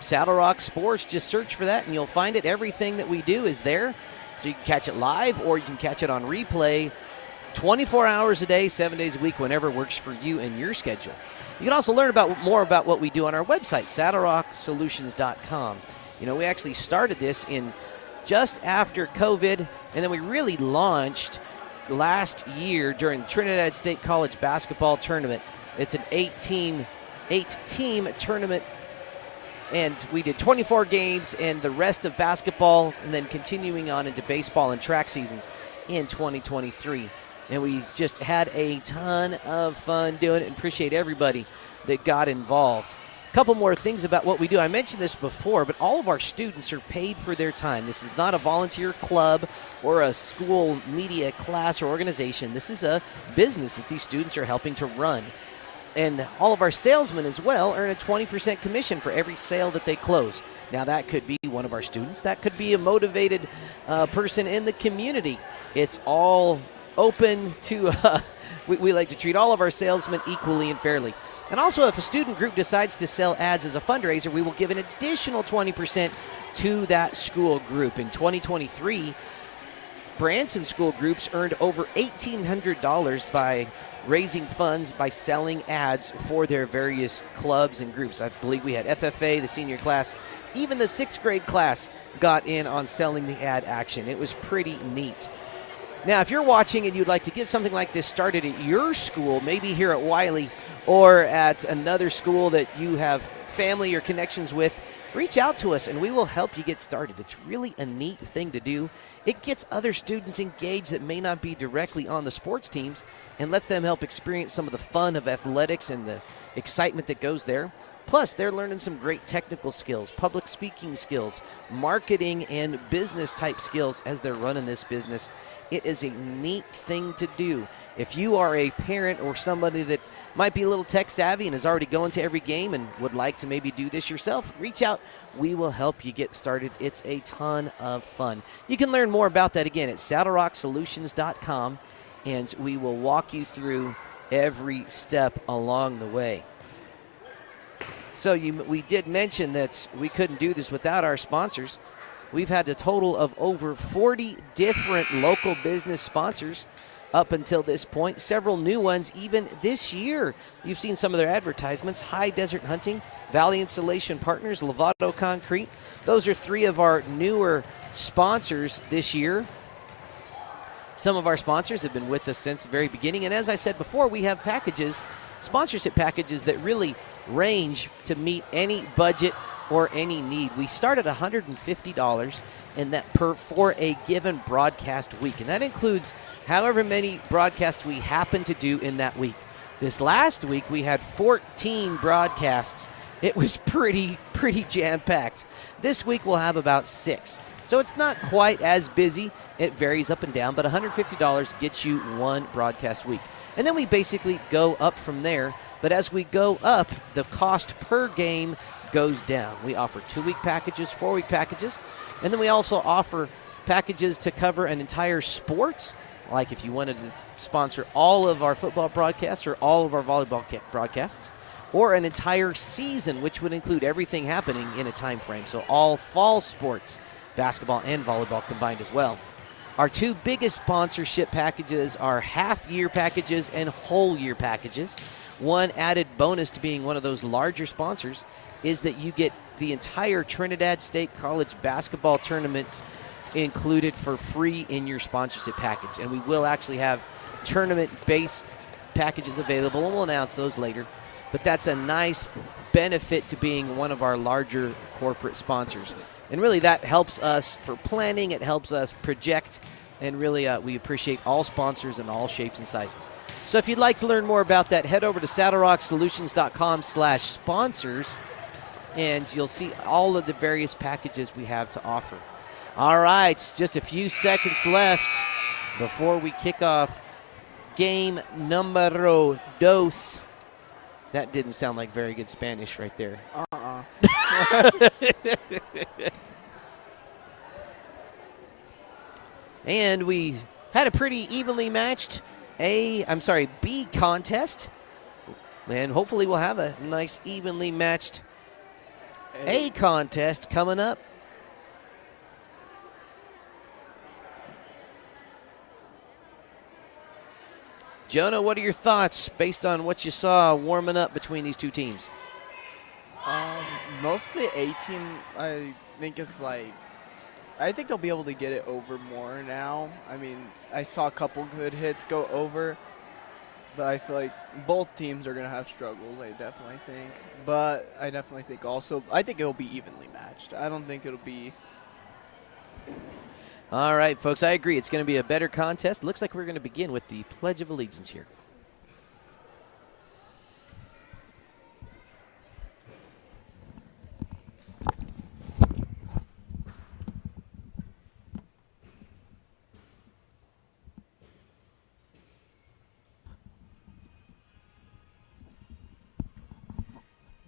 Saddle Rock Sports. Just search for that and you'll find it. Everything that we do is there. So you can catch it live or you can catch it on replay 24 hours a day, 7 days a week, whenever works for you and your schedule. You can also learn more about what we do on our website, saddlerocksolutions.com. You know, we actually started this in just after COVID, and then we really launched last year during the Trinidad State College basketball tournament. It's an eight-team tournament. And we did 24 games and the rest of basketball, and then continuing on into baseball and track seasons in 2023. And we just had a ton of fun doing it and appreciate everybody that got involved. A couple more things about what we do. I mentioned this before, but all of our students are paid for their time. This is not a volunteer club or a school media class or organization. This is a business that these students are helping to run. And all of our salesmen as well earn a 20% commission for every sale that they close. Now, that could be one of our students. That could be a motivated person in the community. It's all open to, we like to treat all of our salesmen equally and fairly. And also, if a student group decides to sell ads as a fundraiser, we will give an additional 20% to that school group. In 2023, Branson school groups earned over $1,800 by raising funds by selling ads for their various clubs and groups. I believe we had FFA, the senior class, even the 6th grade class got in on selling the ad action. It was pretty neat. Now, if you're watching and you'd like to get something like this started at your school, maybe here at Wiley or at another school that you have family or connections with, reach out to us and we will help you get started. It's really a neat thing to do. It gets other students engaged that may not be directly on the sports teams and lets them help experience some of the fun of athletics and the excitement that goes there. Plus, they're learning some great technical skills, public speaking skills, marketing and business type skills as they're running this business. It is a neat thing to do. If you are a parent or somebody that might be a little tech savvy and is already going to every game and would like to maybe do this yourself, reach out. We will help you get started. It's a ton of fun. You can learn more about that again at saddlerocksolutions.com, and we will walk you through every step along the way. So we did mention that we couldn't do this without our sponsors. We've had a total of over 40 different local business sponsors up until this point. Several new ones even this year. You've seen some of their advertisements. High Desert Hunting, Valley Installation Partners, Lovato Concrete. Those are 3 of our newer sponsors this year. Some of our sponsors have been with us since the very beginning. And as I said before, we have packages, sponsorship packages that really range to meet any budget or any need. We start at $150 and that for a given broadcast week. And that includes however many broadcasts we happen to do in that week. This last week we had 14 broadcasts. It was pretty jam-packed. This week we'll have about 6. So it's not quite as busy. It varies up and down, but $150 gets you 1 broadcast week. And then we basically go up from there. But as we go up, the cost per game goes down. We offer 2-week packages, 4-week packages, and then we also offer packages to cover an entire sport, like if you wanted to sponsor all of our football broadcasts or all of our volleyball broadcasts, or an entire season, which would include everything happening in a time frame. So all fall sports, basketball and volleyball combined as well. Our 2 biggest sponsorship packages are half-year packages and whole-year packages. One added bonus to being one of those larger sponsors is that you get the entire Trinidad State College basketball tournament included for free in your sponsorship package. And we will actually have tournament-based packages available, and we'll announce those later. But that's a nice benefit to being one of our larger corporate sponsors. And really that helps us for planning, it helps us project, and really we appreciate all sponsors in all shapes and sizes. So if you'd like to learn more about that, head over to saddlerocksolutions.com/sponsors, and you'll see all of the various packages we have to offer. All right, just a few seconds left before we kick off game numero dos. That didn't sound like very good Spanish right there. And we had a pretty evenly matched B contest. And hopefully we'll have a nice evenly matched A contest coming up. Jonah, what are your thoughts based on what you saw warming up between these 2 teams? Mostly A team, I think I think they'll be able to get it over more now. I mean, I saw a couple good hits go over, but I feel like both teams are going to have struggles, I definitely think. But I definitely think I think it'll be evenly matched. I don't think it'll be... All right, folks, I agree. It's going to be a better contest. Looks like we're going to begin with the Pledge of Allegiance here.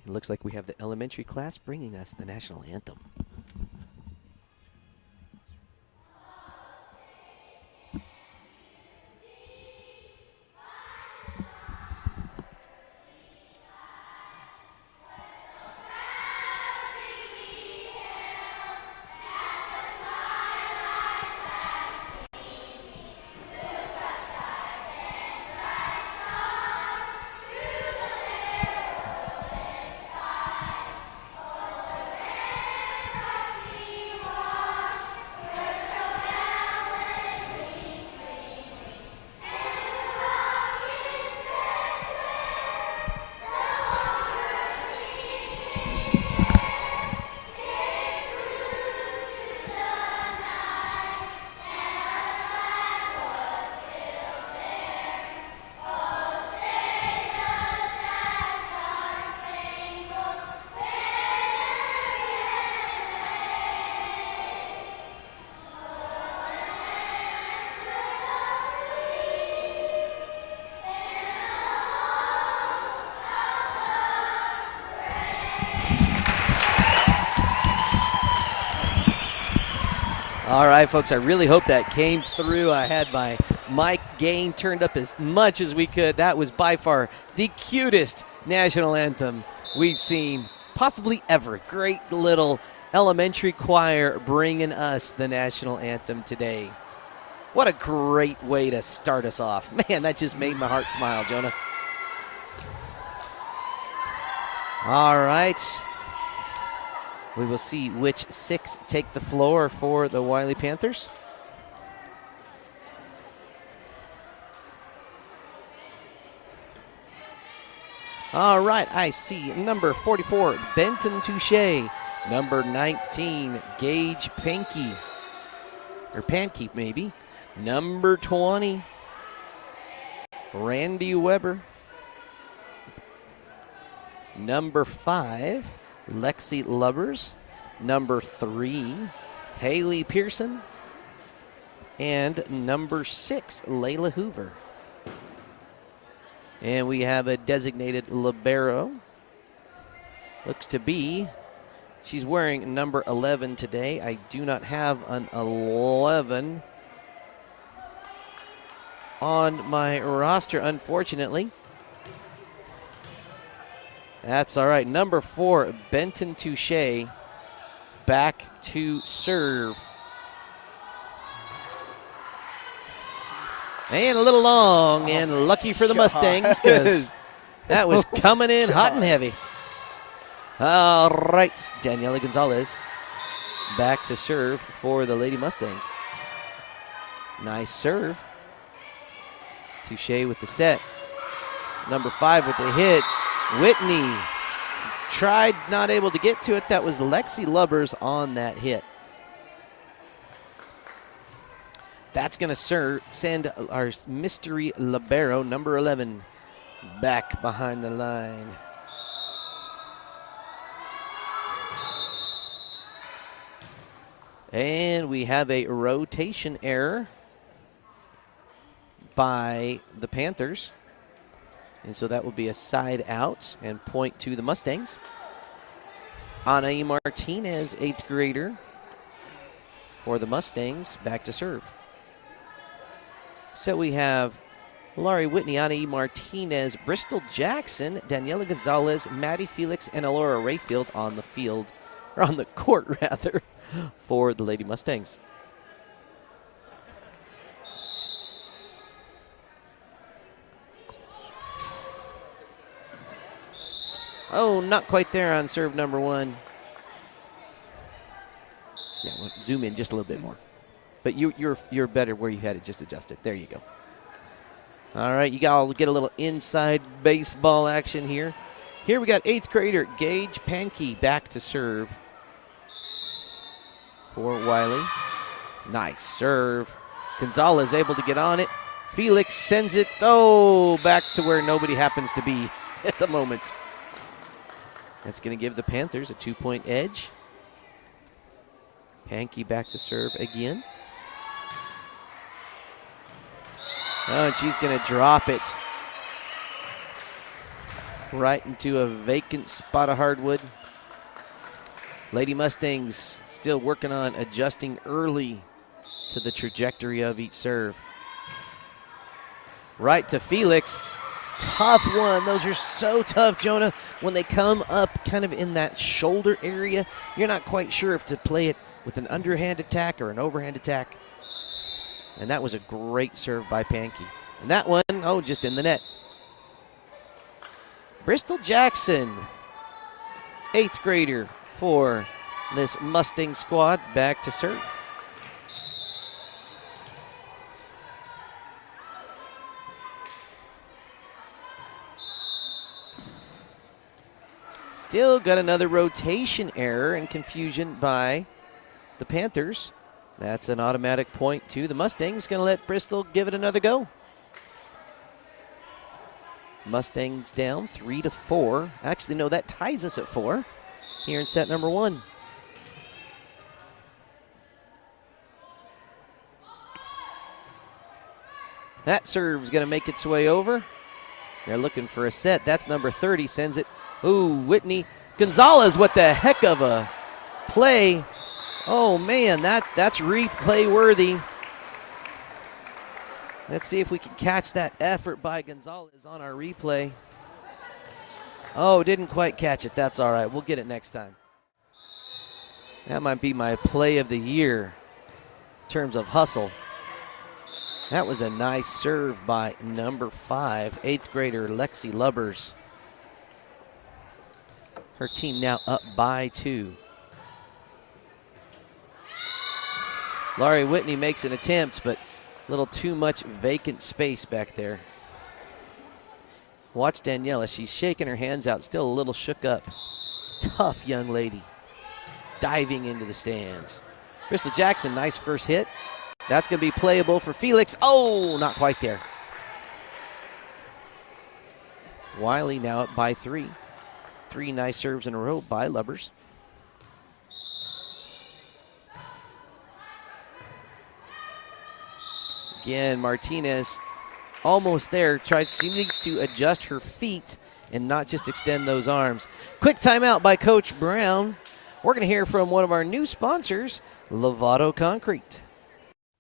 It looks like we have the elementary class bringing us the national anthem. All right, folks, I really hope that came through. I had my mic gain turned up as much as we could. That was by far the cutest national anthem we've seen possibly ever. Great little elementary choir bringing us the national anthem today. What a great way to start us off. Man, that just made my heart smile, Jonah. All right. We will see which 6 take the floor for the Wiley Panthers. All right, I see number 44, Benton Touche. Number 19, Gage Pankey. Or Pankey, maybe. Number 20, Randy Weber. Number 5, Lexi Lubbers. Number 3, Haley Pearson. And number 6, Layla Hoover. And we have a designated libero. Looks to be, she's wearing number 11 today. I do not have an 11 on my roster, unfortunately. That's all right. Number 4, Benton Touche, back to serve. And a little long, and lucky for the Mustangs because that was coming in hot and heavy. All right, Daniela Gonzalez back to serve for the Lady Mustangs. Nice serve. Touche with the set. Number 5 with the hit. Whitney tried, not able to get to it. That was Lexi Lubbers on that hit. That's going to send our mystery libero, number 11, back behind the line. And we have a rotation error by the Panthers. And so that will be a side out and point to the Mustangs. Anae Martinez, 8th grader for the Mustangs, back to serve. So we have Laurie Whitney, Anae Martinez, Bristol Jackson, Daniela Gonzalez, Maddie Felix, and Alora Rayfield on the field, or on the court rather, for the Lady Mustangs. Oh, not quite there on serve number 1. Yeah, we'll zoom in just a little bit more. But you're better where you had it just adjusted. There you go. All right, you got to get a little inside baseball action here. Here we got 8th grader Gage Pankey back to serve for Wiley. Nice serve. Gonzalez able to get on it. Felix sends it, back to where nobody happens to be at the moment. That's going to give the Panthers a 2-point edge. Pankey back to serve again. Oh, and she's going to drop it right into a vacant spot of hardwood. Lady Mustangs still working on adjusting early to the trajectory of each serve. Right to Felix. Tough one. Those are so tough, Jonah. When they come up kind of in that shoulder area, you're not quite sure if to play it with an underhand attack or an overhand attack. And that was a great serve by Pankey. And that one, just in the net. Bristol Jackson, 8th grader for this Mustang squad, back to serve. Still got another rotation error and confusion by the Panthers. That's an automatic point to the Mustangs. Going to let Bristol give it another go. Mustangs down 3-4. Actually, no, that ties us at 4 here in set number 1. That serve's going to make its way over. They're looking for a set. That's number 30, sends it. Ooh, Whitney. Gonzalez, what the heck of a play. Oh, man, that's replay worthy. Let's see if we can catch that effort by Gonzalez on our replay. Oh, didn't quite catch it. That's all right. We'll get it next time. That might be my play of the year in terms of hustle. That was a nice serve by number 5, 8th grader Lexi Lubbers. Her team now up by 2. Laurie Whitney makes an attempt, but a little too much vacant space back there. Watch Daniela. She's shaking her hands out, still a little shook up. Tough young lady. Diving into the stands. Crystal Jackson, nice first hit. That's going to be playable for Felix. Oh, not quite there. Wiley now up by 3. 3 nice serves in a row by Lubbers. Again, Martinez almost there. She needs to adjust her feet and not just extend those arms. Quick timeout by Coach Brown. We're going to hear from one of our new sponsors, Lovato Concrete.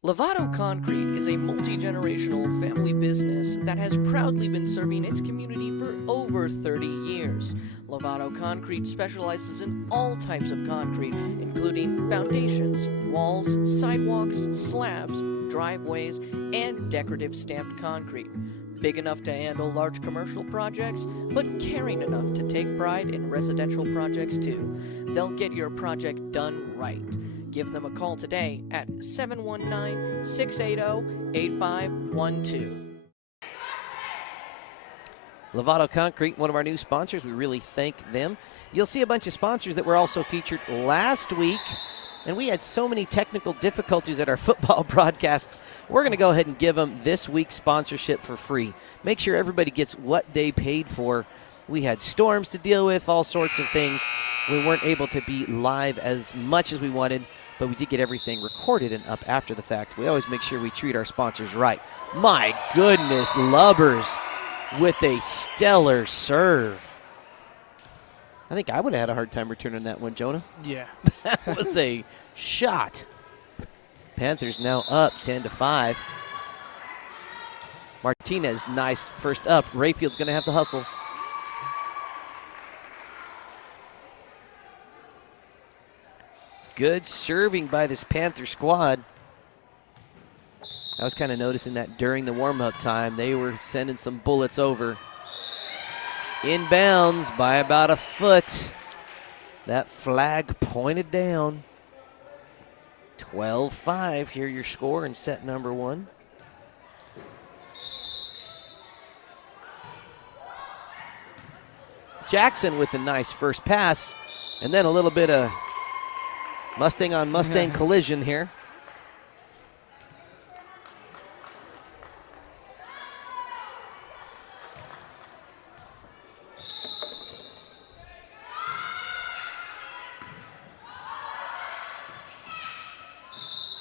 Lovato Concrete is a multi-generational family business that has proudly been serving its community for over 30 years. Lovato Concrete specializes in all types of concrete, including foundations, walls, sidewalks, slabs, driveways, and decorative stamped concrete. Big enough to handle large commercial projects, but caring enough to take pride in residential projects too. They'll get your project done right. Give them a call today at 719-680-8512. Lovato Concrete, one of our new sponsors. We really thank them. You'll see a bunch of sponsors that were also featured last week, and we had so many technical difficulties at our football broadcasts. We're going to go ahead and give them this week's sponsorship for free. Make sure everybody gets what they paid for. We had storms to deal with, all sorts of things. We weren't able to be live as much as we wanted, but we did get everything recorded and up after the fact. We always make sure we treat our sponsors right. My goodness, Lubbers with a stellar serve. I think I would have had a hard time returning that one, Jonah. Yeah. That was a shot. Panthers now up 10-5. Martinez, nice first up. Rayfield's going to have to hustle. Good serving by this Panther squad. I was kind of noticing that during the warm-up time. They were sending some bullets over. Inbounds by about a foot. That flag pointed down. 12-5. Here your score in set number 1. Jackson with a nice first pass. And then a little bit of Mustang on Mustang collision here.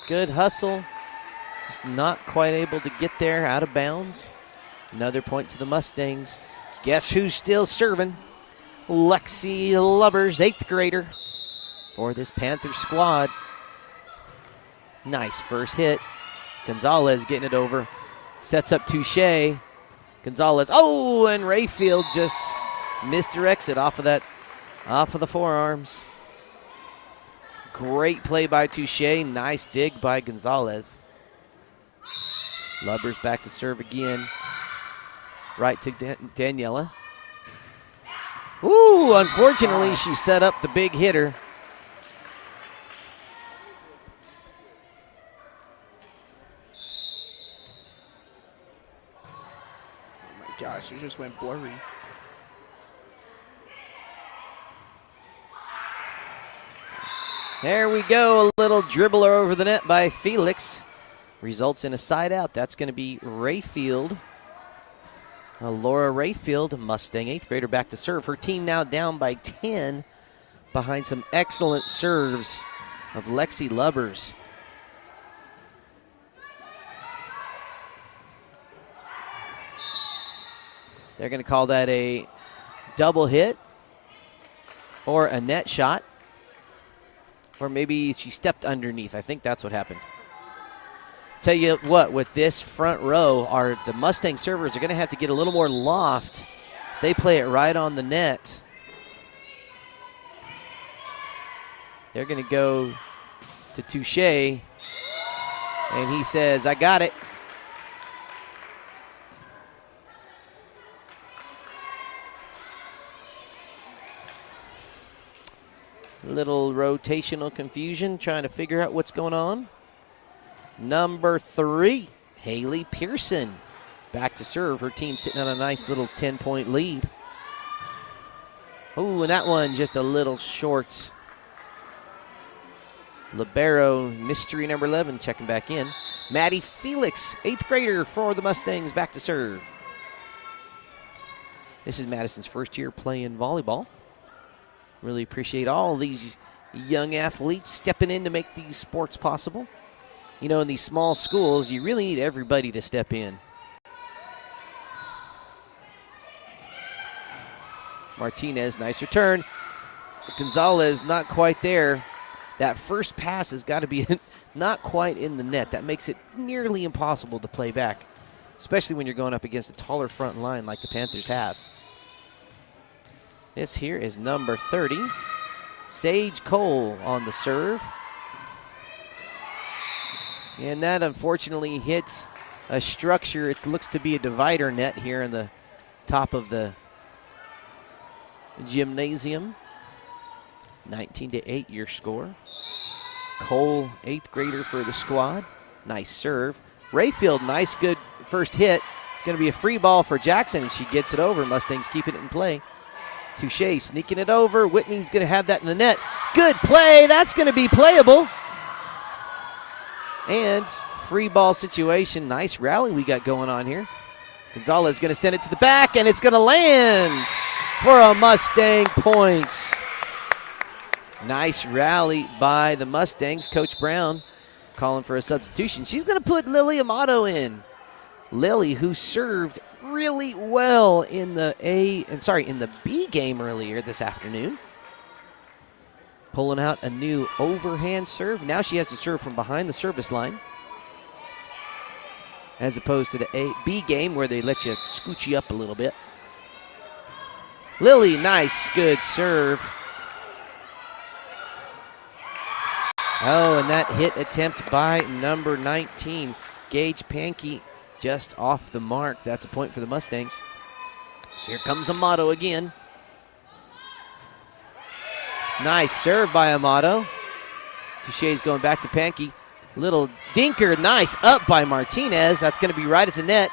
Good hustle. Just not quite able to get there, out of bounds. Another point to the Mustangs. Guess who's still serving? Lexi Lubbers, 8th grader for this Panther squad. Nice first hit. Gonzalez getting it over. Sets up Touche. Gonzalez, oh, and Rayfield just misdirects it off of the forearms. Great play by Touche. Nice dig by Gonzalez. Lubbers back to serve again. Right to Daniela. Ooh, unfortunately, she set up the big hitter. Oh my gosh, it just went blurry. There we go, a little dribbler over the net by Felix. Results in a side out. That's going to be Rayfield. Laura Rayfield, Mustang 8th grader, back to serve. Her team now down by 10 behind some excellent serves of Lexi Lubbers. They're going to call that a double hit or a net shot. Or maybe she stepped underneath. I think that's what happened. Tell you what, with this front row, the Mustang servers are going to have to get a little more loft If they play it right on the net, they're going to go to Touche, and he says, I got it. Little rotational confusion, trying to figure out what's going on. Number 3, Haley Pearson. Back to serve. Her team sitting on a nice little 10-point lead. Oh, and that one just a little short. Libero, mystery number 11, checking back in. Maddie Felix, 8th grader for the Mustangs, back to serve. This is Madison's first year playing volleyball. Really appreciate all these young athletes stepping in to make these sports possible. You know, in these small schools, you really need everybody to step in. Martinez, nice return. Gonzalez, not quite there. That first pass has got to be not quite in the net. That makes it nearly impossible to play back, especially when you're going up against a taller front line like the Panthers have. This here is number 30, Sage Cole on the serve. And that unfortunately hits a structure. It looks to be a divider net here in the top of the gymnasium. 19-8 your score. Cole, 8th grader for the squad. Nice serve. Rayfield, nice good first hit. It's going to be a free ball for Jackson, and she gets it over. Mustangs keeping it in play. Touche sneaking it over. Whitney's going to have that in the net. Good play. That's going to be playable. And free ball situation. Nice rally we got going on here. Gonzalez going to send it to the back, and it's going to land for a Mustang point. Nice rally by the Mustangs. Coach Brown calling for a substitution. She's going to put Lily Amato in. Lily, who served really well in the B game earlier this afternoon. Pulling out a new overhand serve. Now she has to serve from behind the service line, as opposed to the B game where they let you scooch you up a little bit. Lily, nice, good serve. Oh, and that hit attempt by number 19, Gage Pankey, just off the mark. That's a point for the Mustangs. Here comes Amato again. Nice serve by Amato. Touche's going back to Pankey. Little dinker, nice up by Martinez. That's going to be right at the net.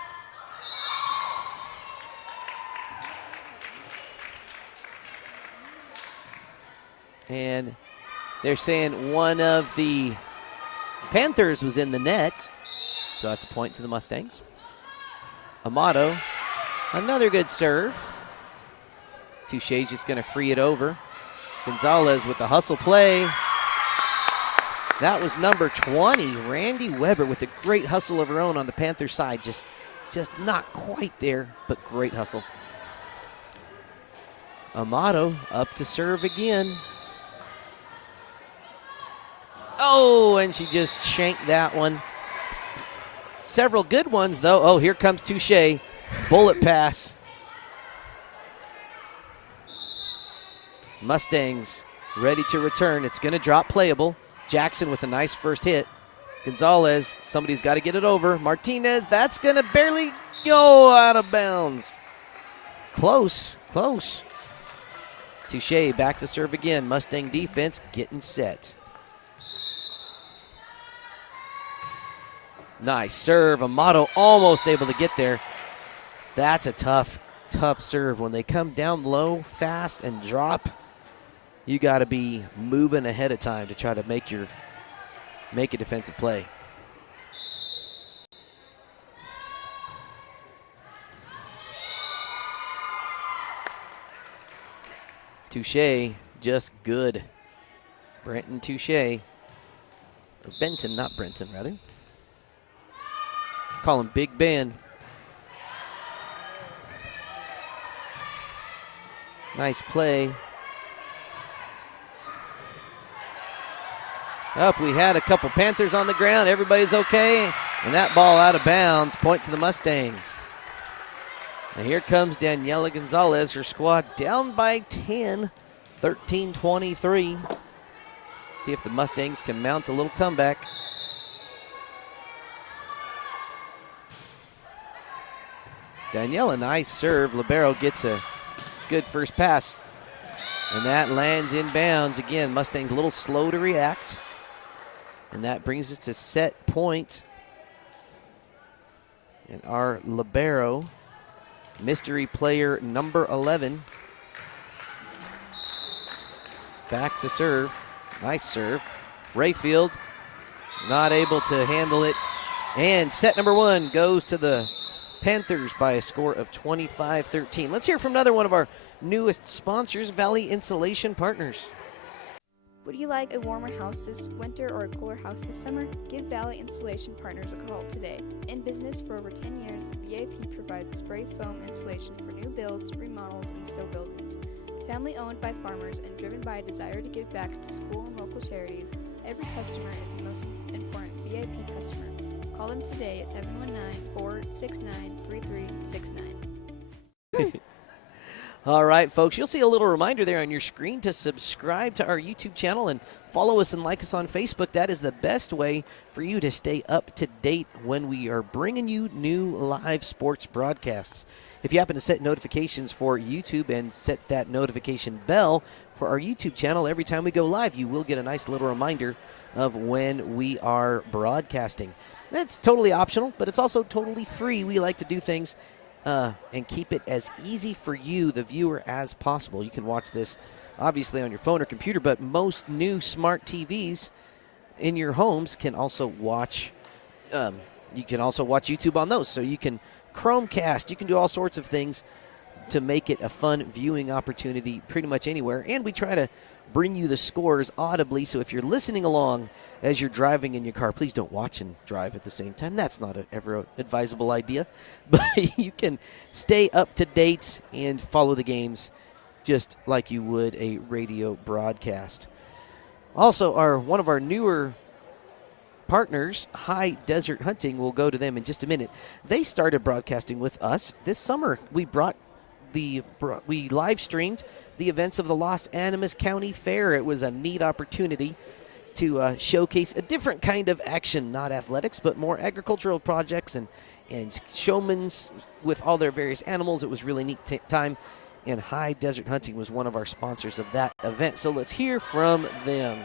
And they're saying one of the Panthers was in the net. So that's a point to the Mustangs. Amato, another good serve. Touche's just going to free it over. Gonzalez with the hustle play. That was number 20, Randy Weber, with a great hustle of her own on the Panther side. Just not quite there, but great hustle. Amato up to serve again. Oh, and she just shanked that one. Several good ones, though. Oh, here comes Touche. Bullet pass. Mustangs ready to return. It's going to drop playable. Jackson with a nice first hit. Gonzalez, somebody's got to get it over. Martinez, that's going to barely go out of bounds. Close. Touche back to serve again. Mustang defense getting set. Nice serve. Amato almost able to get there. That's a tough serve. When they come down low, fast, and drop, you got to be moving ahead of time to try to make a defensive play. Touche, just good. Brenton Touche. Or Benton, not Brenton, rather. Call him Big Ben. Nice play. Up, we had a couple Panthers on the ground. Everybody's okay. And that ball out of bounds. Point to the Mustangs. And here comes Daniela Gonzalez, her squad down by 10, 13-23. See if the Mustangs can mount a little comeback. Daniela, nice serve. Libero gets a good first pass. And that lands inbounds. Again, Mustangs a little slow to react. And that brings us to set point. And our libero, mystery player number 11, back to serve. Nice serve. Rayfield not able to handle it. And set number 1 goes to the Panthers by a score of 25-13. Let's hear from another one of our newest sponsors, Valley Insulation Partners. Would you like a warmer house this winter or a cooler house this summer? Give Valley Insulation Partners a call today. In business for over 10 years, VAP provides spray foam insulation for new builds, remodels, and still buildings. Family owned by farmers and driven by a desire to give back to school and local charities, every customer is the most important VAP customer. Call them today at 719-469-3369. All right, folks, you'll see a little reminder there on your screen to subscribe to our YouTube channel and follow us and like us on Facebook. That is the best way for you to stay up to date when we are bringing you new live sports broadcasts. If you happen to set notifications for YouTube and set that notification bell for our YouTube channel, every time we go live, you will get a nice little reminder of when we are broadcasting. That's totally optional, but it's also totally free. We like to do things and keep it as easy for you, the viewer, as possible. You can watch this, obviously, on your phone or computer, but most new smart TVs in your homes can also watch. You can also watch YouTube on those. So you can Chromecast. You can do all sorts of things to make it a fun viewing opportunity pretty much anywhere. And we try to bring you the scores audibly. So if you're listening along as you're driving in your car, please don't watch and drive at the same time. That's not ever an advisable idea. But you can stay up to date and follow the games just like you would a radio broadcast. Also, one of our newer partners, High Desert Hunting, we'll go to them in just a minute. They started broadcasting with us this summer. We live streamed the events of the Los Animas County Fair. It was a neat opportunity to showcase a different kind of action, not athletics, but more agricultural projects and showmans with all their various animals. It was really neat time, and High Desert Hunting was one of our sponsors of that event. So let's hear from them.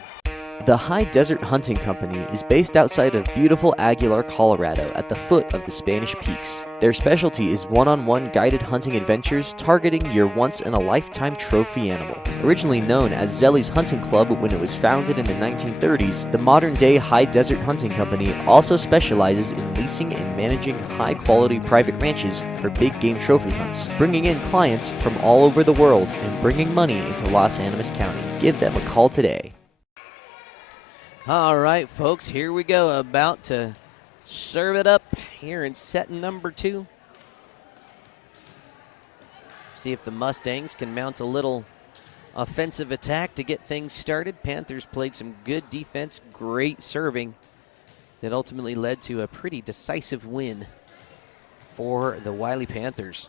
The High Desert Hunting Company is based outside of beautiful Aguilar, Colorado, at the foot of the Spanish Peaks. Their specialty is one-on-one guided hunting adventures targeting your once-in-a-lifetime trophy animal. Originally known as Zelly's Hunting Club when it was founded in the 1930s, the modern-day High Desert Hunting Company also specializes in leasing and managing high-quality private ranches for big game trophy hunts, bringing in clients from all over the world and bringing money into Los Animas County. Give them a call today. All right, folks, here we go. About to serve it up here in set number 2. See if the Mustangs can mount a little offensive attack to get things started. Panthers played some good defense, great serving that ultimately led to a pretty decisive win for the Wiley Panthers.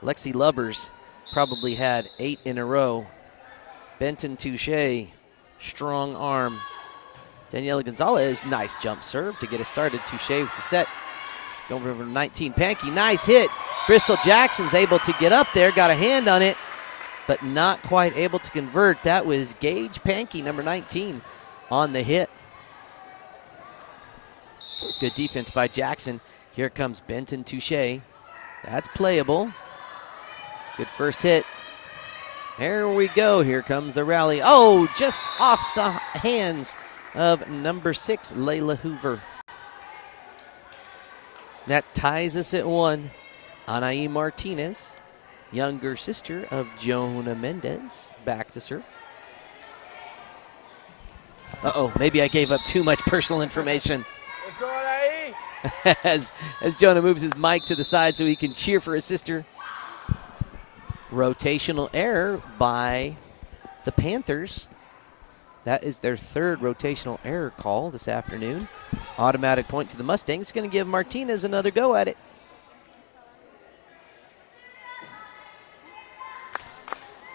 Lexi Lubbers probably had 8 in a row. Benton Touche, strong arm. Daniela Gonzalez, nice jump serve to get us started. Touche with the set. Going over 19. Pankey, nice hit. Bristol Jackson's able to get up there, got a hand on it, but not quite able to convert. That was Gage Pankey, number 19, on the hit. Good defense by Jackson. Here comes Benton Touche. That's playable. Good first hit. There we go. Here comes the rally. Oh, just off the hands of number 6, Layla Hoover. That ties us at 1. Anaí Martinez, younger sister of Jonah Mendez, back to serve. Uh-oh, maybe I gave up too much personal information. Let's go, Anaí! as Jonah moves his mic to the side so he can cheer for his sister. Rotational error by the Panthers. That is their 3rd rotational error call this afternoon. Automatic point to the Mustangs. It's going to give Martinez another go at it.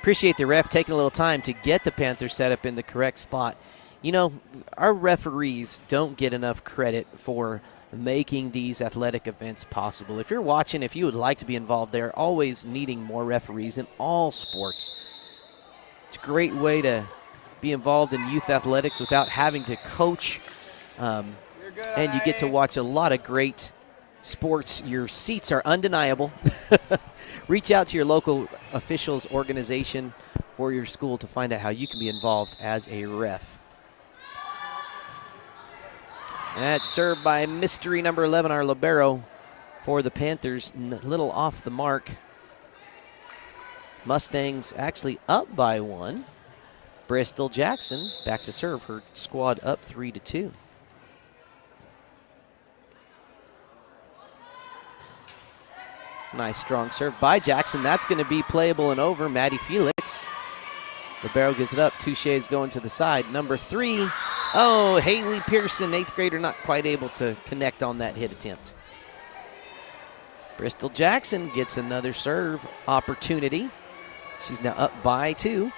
appreciate the ref taking a little time to get the Panthers set up in the correct spot. You know, our referees don't get enough credit for making these athletic events possible. If you're watching, if you would like to be involved, they're always needing more referees in all sports. It's a great way to be involved in youth athletics without having to coach, and you get to watch a lot of great sports. Your seats are undeniable. Reach out to your local officials, organization, or your school to find out how you can be involved as a ref. That's served by mystery number 11, our libero for the Panthers. A little off the mark. Mustangs actually up by 1. Bristol Jackson back to serve. Her squad up 3-2. Nice strong serve by Jackson. That's going to be playable and over. Maddie Felix. Libero gives it up. Touche is going to the side. Number 3. Oh, Haley Pearson, 8th grader, not quite able to connect on that hit attempt. Bristol Jackson gets another serve opportunity. She's now up by 2.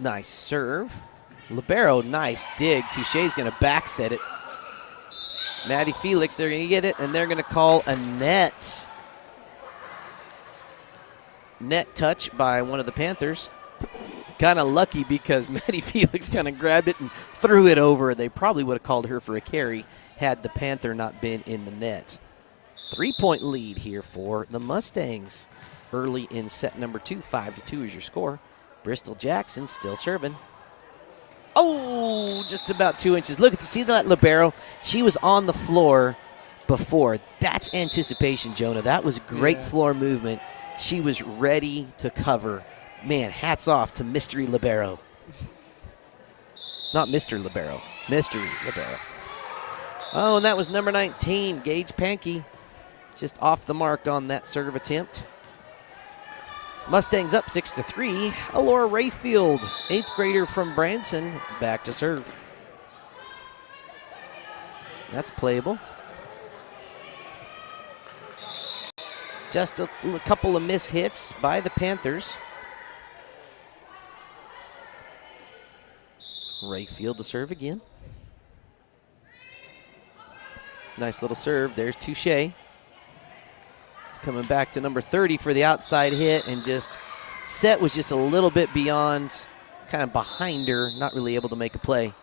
Nice serve. Libero, nice dig. Touche's going to back set it. Maddie Felix, they're going to get it, and they're going to call a net. Net touch by one of the Panthers. Kind of lucky because Maddie Felix kind of grabbed it and threw it over. They probably would have called her for a carry had the Panther not been in the net. 3-point lead here for the Mustangs. Early in set number 2, 5-2 is your score. Bristol Jackson still serving. Oh, just about 2 inches. Look, see that libero? She was on the floor before. That's anticipation, Jonah. That was great floor movement. She was ready to cover. Man, hats off to Mystery Libero. Not Mr. Libero. Mystery Libero. Oh, and that was number 19, Gage Pankey. Just off the mark on that serve attempt. Mustangs up 6-3. Alora Rayfield, 8th grader from Branson, back to serve. That's playable. Just a couple of miss hits by the Panthers. Rayfield to serve again. Nice little serve. There's Touche. Coming back to number 30 for the outside hit, and just Sept was just a little bit beyond, kind of behind her, not really able to make a play.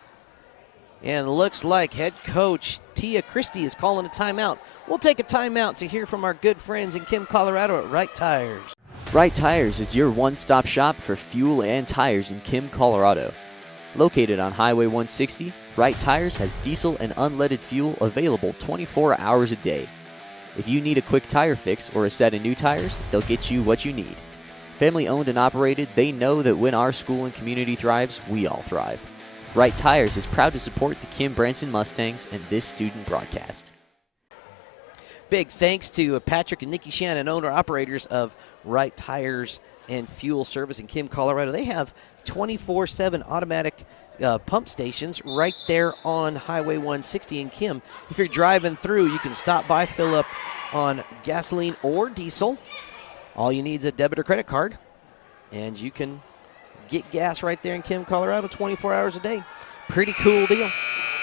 And looks like head coach Tia Christie is calling a timeout. We'll take a timeout to hear from our good friends in Kim, Colorado at Wright Tires. Wright Tires is your one-stop shop for fuel and tires in Kim, Colorado. Located on Highway 160, Wright Tires has diesel and unleaded fuel available 24 hours a day. If you need a quick tire fix or a set of new tires, they'll get you what you need. Family owned and operated, they know that when our school and community thrives, we all thrive. Wright Tires is proud to support the Kim Branson Mustangs and this student broadcast. Big thanks to Patrick and Nikki Shannon, owner-operators of Wright Tires and Fuel Service in Kim, Colorado. They have 24/7 automatic pump stations right there on Highway 160 in Kim. If you're driving through, you can stop by, fill up on gasoline or diesel. All you need is a debit or credit card, and you can get gas right there in Kim, Colorado, 24 hours a day. Pretty cool deal.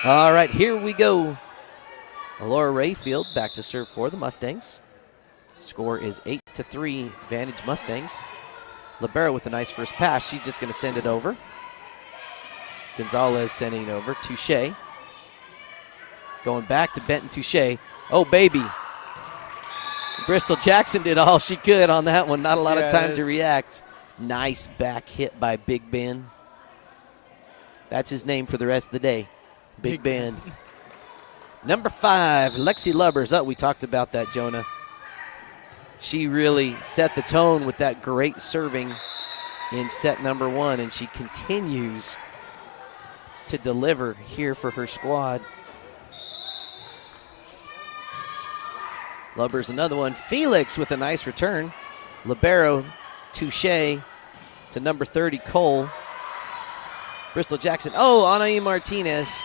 All right, here we go. Alora Rayfield back to serve for the Mustangs. Score is 8-3, Vantage Mustangs. Libero with a nice first pass. She's just going to send it over. Gonzalez sending it over. Touche. Going back to Benton Touche. Oh, baby. Bristol Jackson did all she could on that one. Not a lot of time to react. Nice back hit by Big Ben. That's his name for the rest of the day. Big Ben. Number 5, Lexi Lubbers. Oh, we talked about that, Jonah. She really set the tone with that great serving in set number 1, and she continues to deliver here for her squad. Lubbers another one. Felix with a nice return. Libero, Touche to number 30, Cole. Bristol Jackson. Oh, Anaí Martinez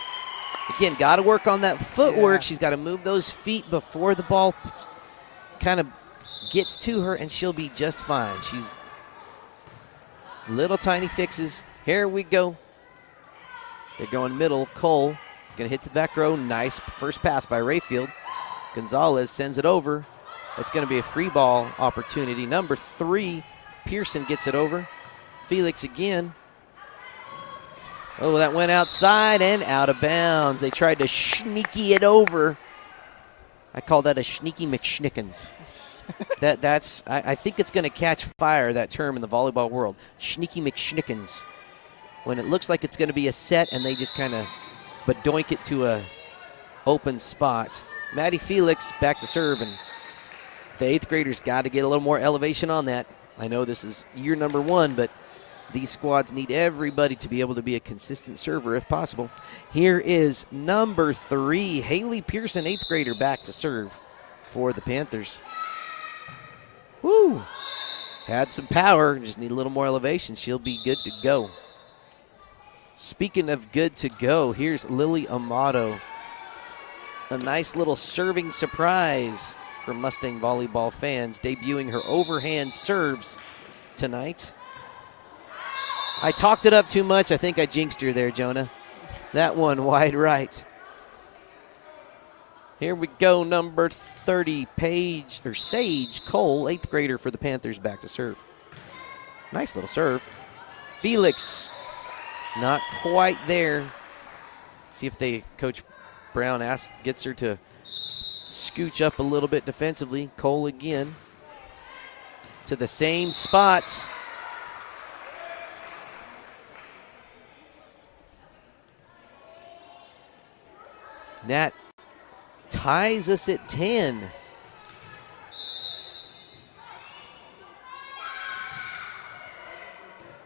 Again, got to work on that footwork. Yeah. She's got to move those feet before the ball kind of gets to her, and she'll be just fine. She's little tiny fixes. Here we go. They're going middle. Cole is going to hit to the back row. Nice first pass by Rayfield. Gonzalez sends it over. It's going to be a free ball opportunity. Number 3, Pearson gets it over. Felix again. Oh, that went outside and out of bounds. They tried to sneaky it over. I call that a sneaky McSchnickens. I think it's going to catch fire, that term in the volleyball world. Sneaky McSchnickens. When it looks like it's going to be a set and they just kind of badoink it to a open spot. Maddie Felix back to serve, and the 8th graders got to get a little more elevation on that. I know this is year number 1, but these squads need everybody to be able to be a consistent server if possible. Here is number 3, Haley Pearson, 8th grader, back to serve for the Panthers. Woo! Had some power, just need a little more elevation. She'll be good to go. Speaking of good to go, here's Lily Amato. A nice little serving surprise for Mustang volleyball fans, debuting her overhand serves tonight. I talked it up too much. I think I jinxed her there, Jonah. That one wide right. Here we go, number 30, Sage Cole, 8th grader for the Panthers, back to serve. Nice little serve. Felix, not quite there. See if Coach Brown gets her to scooch up a little bit defensively. Cole again to the same spot. That ties us at 10.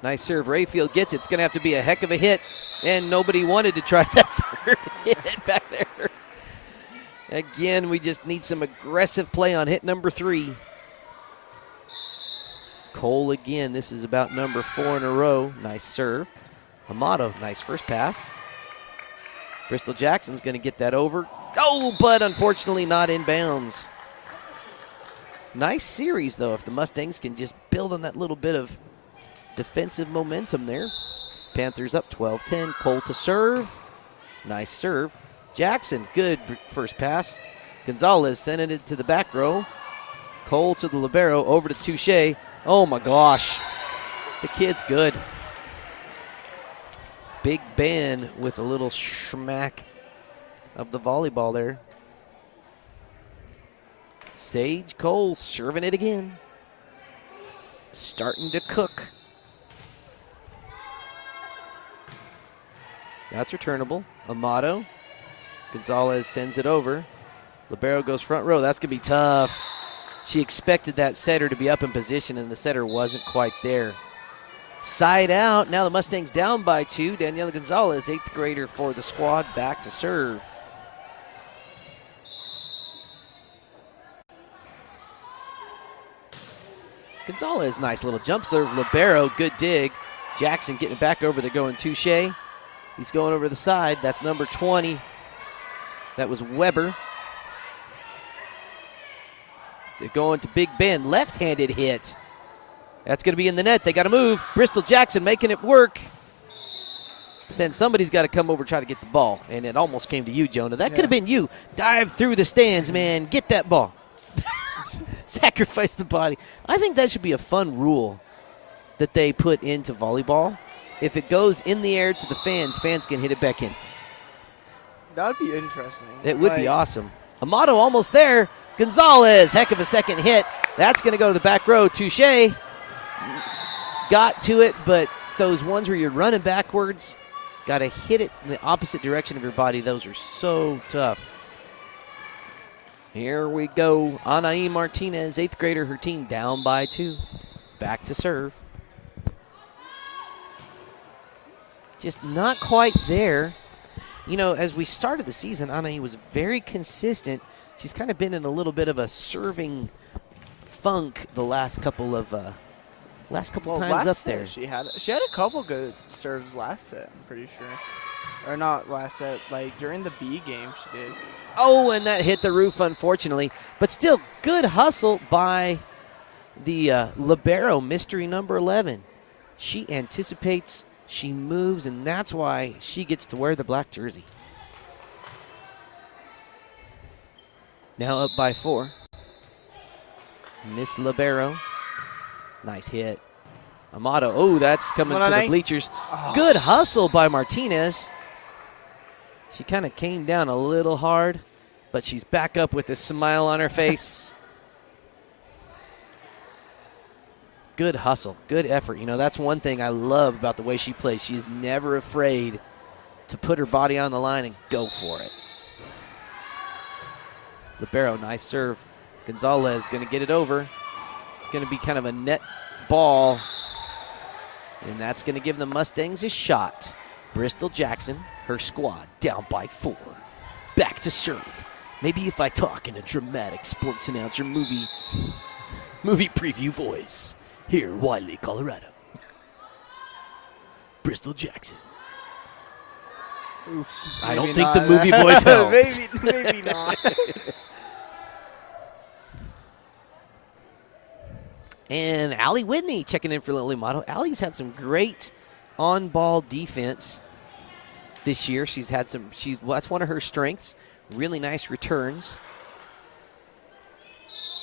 Nice serve. Rayfield gets it. It's going to have to be a heck of a hit, and nobody wanted to try that third hit back there. Again, we just need some aggressive play on hit number 3. Cole again. This is about number 4 in a row. Nice serve. Amato, nice first pass. Bristol Jackson's going to get that over. Oh, but unfortunately not in bounds. Nice series, though, if the Mustangs can just build on that little bit of defensive momentum there. Panthers up 12-10. Cole to serve. Nice serve. Jackson, good first pass. Gonzalez sending it to the back row. Cole to the libero, over to Touche. Oh, my gosh. The kid's good. Big Ben with a little schmack of the volleyball there. Sage Cole serving it again. Starting to cook. That's returnable. Amato. Gonzalez sends it over. Libero goes front row. That's going to be tough. She expected that setter to be up in position, and the setter wasn't quite there. Side out. Now the Mustangs down by 2. Daniela Gonzalez, 8th grader for the squad, back to serve. Gonzalez, nice little jump serve. Libero, good dig. Jackson getting it back over. They're going Touche. He's going over the side. That's number 20. That was Weber. They're going to Big Ben. Left-handed hit. That's going to be in the net. They got to move. Bristol Jackson making it work. Then somebody's got to come over and try to get the ball. And it almost came to you, Jonah. That could have been you. Dive through the stands, man. Get that ball. Sacrifice the body. I think that should be a fun rule that they put into volleyball. If it goes in the air to the fans, fans can hit it back in. That would be interesting. It would be awesome. Amato almost there. Gonzalez, heck of a second hit. That's going to go to the back row. Touche got to it, but those ones where you're running backwards, got to hit it in the opposite direction of your body. Those are so tough. Here we go. Anaí Martinez, 8th grader, her team down by 2. Back to serve. Just not quite there. You know, as we started the season, Anaí was very consistent. She's kind of been in a little bit of a serving funk the last couple times up there. She had a couple good serves last set, I'm pretty sure. Or not last set, like during the B game she did. Oh, and that hit the roof, unfortunately. But still, good hustle by the libero, mystery number 11. She anticipates, she moves, and that's why she gets to wear the black jersey. Now up by 4. Miss Libero. Nice hit. Amato. Oh, that's coming to the bleachers. Oh. Good hustle by Martinez. She kind of came down a little hard, but she's back up with a smile on her face. Good hustle. Good effort. You know, that's one thing I love about the way she plays. She's never afraid to put her body on the line and go for it. Libero, nice serve. Gonzalez going to get it over. It's going to be kind of a net ball, and that's going to give the Mustangs a shot. Bristol Jackson, her squad, down by 4. Back to serve. Maybe if I talk in a dramatic sports announcer movie preview voice. Here, Wiley, Colorado. Bristol Jackson. Oof, I don't think the movie voice helped. maybe not. And Allie Whitney checking in for Lily Motto. Allie's had some great on-ball defense this year. She's had some. That's one of her strengths. Really nice returns.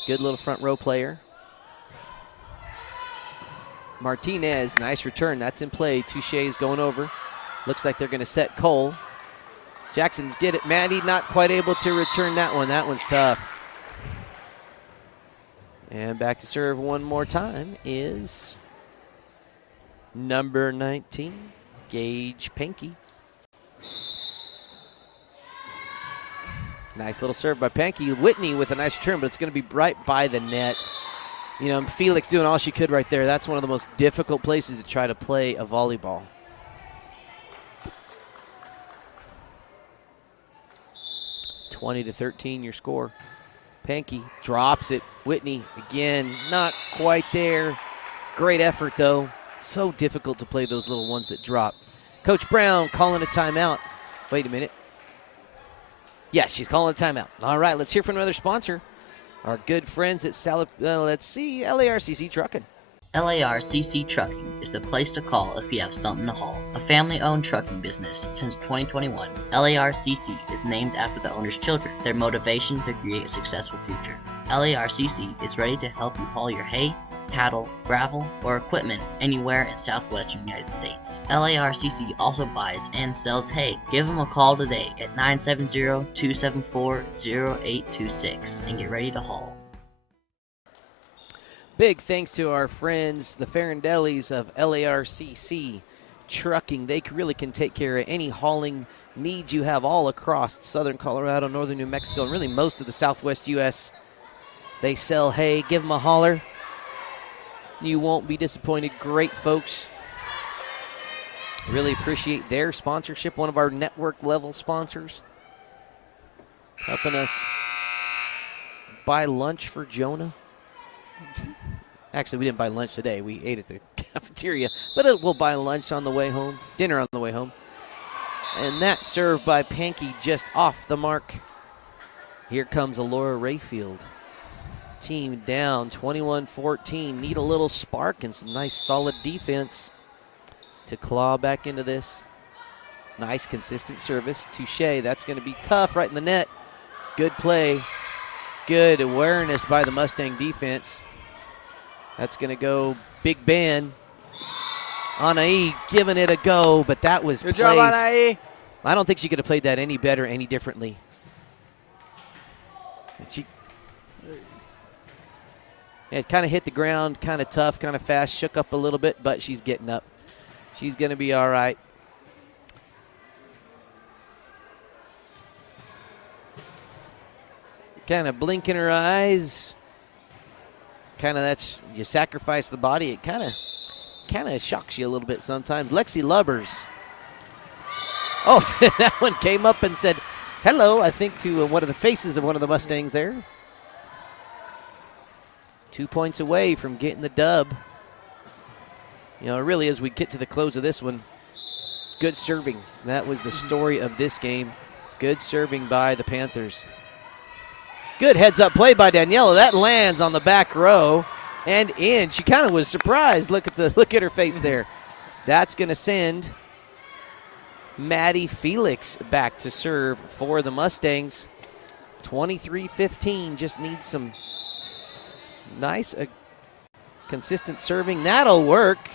Good little front row player. Martinez, nice return. That's in play. Touche is going over. Looks like they're going to set Cole. Jackson's get it. Maddie not quite able to return that one. That one's tough. And back to serve one more time is number 19, Gage Pankey. Nice little serve by Pankey. Whitney with a nice return, but it's going to be right by the net. You know, Felix doing all she could right there. That's one of the most difficult places to try to play a volleyball. (20-13) your score. Pankey drops it. Whitney, again, not quite there. Great effort, though. So difficult to play those little ones that drop. Coach Brown calling a timeout. Wait a minute. Yes, she's calling a timeout. All right, let's hear from another sponsor. Our good friends at LARCC Trucking. LARCC Trucking is the place to call if you have something to haul. A family-owned trucking business since 2021, LARCC is named after the owner's children, their motivation to create a successful future. LARCC is ready to help you haul your hay, cattle, gravel, or equipment anywhere in southwestern United States. LARCC also buys and sells hay. Give them a call today at 970-274-0826 and get ready to haul. Big thanks to our friends, the Farindellis of LARCC Trucking. They really can take care of any hauling needs you have all across southern Colorado, northern New Mexico, and really most of the southwest U.S. They sell hay. Give them a holler. You won't be disappointed. Great folks. Really appreciate their sponsorship. One of our network level sponsors. Helping us buy lunch for Jonah. Actually, we didn't buy lunch today. We ate at the cafeteria. But we'll buy lunch on the way home. Dinner on the way home. And that served by Pankey just off the mark. Here comes Alora Rayfield. Team down 21-14. Need a little spark and some nice solid defense to claw back into this. Nice consistent service. Touche. That's going to be tough right in the net. Good play. Good awareness by the Mustang defense. That's going to go Big Ben. Anai giving it a go, but that was Good placed. job, Anai. I don't think she could have played that any better, any differently. It kind of hit the ground, kind of tough, kind of fast, shook up a little bit, but she's getting up. She's going to be all right. Kind of blinking her eyes. Kind of that's, you sacrifice the body. It kind of shocks you a little bit sometimes. Lexi Lubbers. Oh, that one came up and said hello, I think, to one of the faces of one of the Mustangs there. 2 points away from getting the dub. You know, really, as we get to the close of this one, good serving. That was the story of this game. Good serving by the Panthers. Good heads-up play by Daniela. That lands on the back row and in. She kind of was surprised. Look at her face there. That's going to send Maddie Felix back to serve for the Mustangs. 23-15. Just needs some nice, consistent serving. That'll work.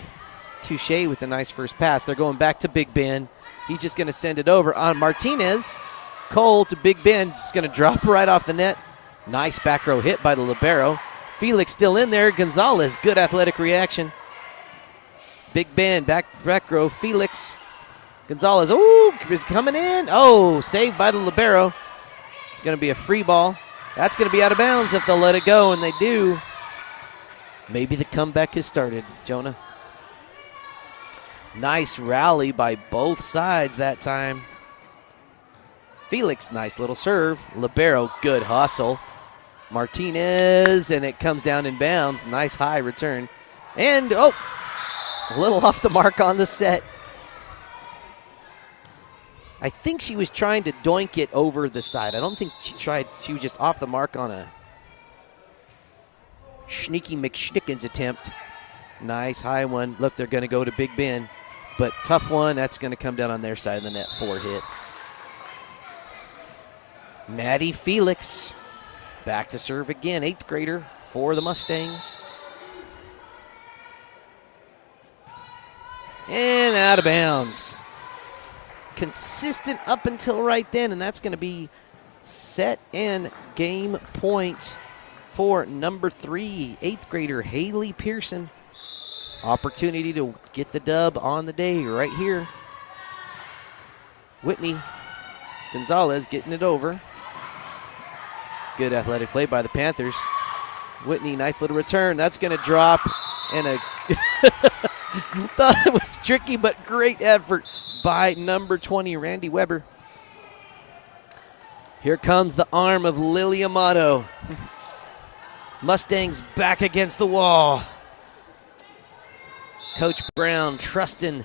Touche with a nice first pass. They're going back to Big Ben. He's just going to send it over on Martinez. Cole to Big Ben. Just going to drop right off the net. Nice back row hit by the libero. Felix still in there. Gonzalez, good athletic reaction. Big Ben, back row. Felix. Gonzalez, ooh, is coming in. Oh, saved by the libero. It's going to be a free ball. That's going to be out of bounds if they'll let it go, and they do. Maybe the comeback has started, Jonah. Nice rally by both sides that time. Felix, nice little serve. Libero, good hustle. Martinez, and it comes down in bounds. Nice high return. And, a little off the mark on the set. I think she was trying to doink it over the side. I don't think she tried. She was just off the mark on a sneaky McSchickens attempt. Nice high one. Look, they're going to go to Big Ben. But tough one. That's going to come down on their side of the net. 4 hits. Maddie Felix back to serve again. 8th grader for the Mustangs. And out of bounds. Consistent up until right then, and that's going to be set and game point for number 3, 8th grader Haley Pearson. Opportunity to get the dub on the day right here. Whitney Gonzalez getting it over. Good athletic play by the Panthers. Whitney, nice little return. That's going to drop. And thought it was tricky, but great effort by number 20, Randy Weber. Here comes the arm of Lily Amato. Mustangs back against the wall. Coach Brown trusting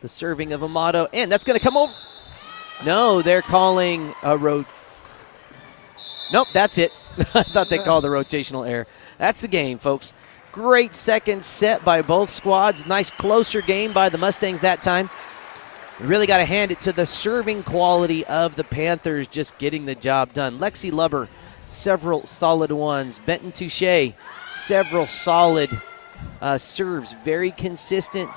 the serving of Amato. And that's going to come over. No, they're calling a Nope, that's it. I thought they called the rotational error. That's the game, folks. Great second set by both squads. Nice closer game by the Mustangs that time. Really got to hand it to the serving quality of the Panthers, just getting the job done. Lexi Lubber, several solid ones. Benton Touche, several solid serves. Very consistent.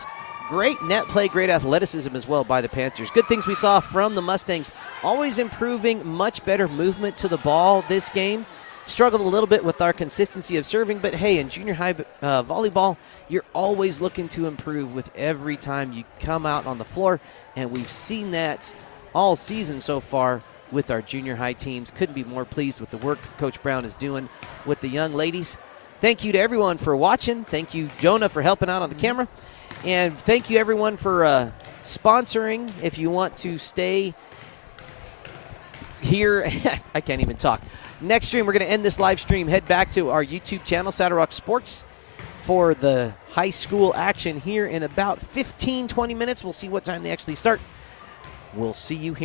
Great net play, great athleticism as well by the Panthers. Good things we saw from the Mustangs. Always improving, much better movement to the ball this game. Struggled a little bit with our consistency of serving, but hey, in junior high volleyball, you're always looking to improve with every time you come out on the floor, and we've seen that all season so far with our junior high teams. Couldn't be more pleased with the work Coach Brown is doing with the young ladies. Thank you to everyone for watching. Thank you, Jonah, for helping out on the camera. And thank you, everyone, for sponsoring. If you want to stay here, I can't even talk. Next stream, we're going to end this live stream. Head back to our YouTube channel, Saddle Rock Sports, for the high school action here in about 15-20 minutes. We'll see what time they actually start. We'll see you here.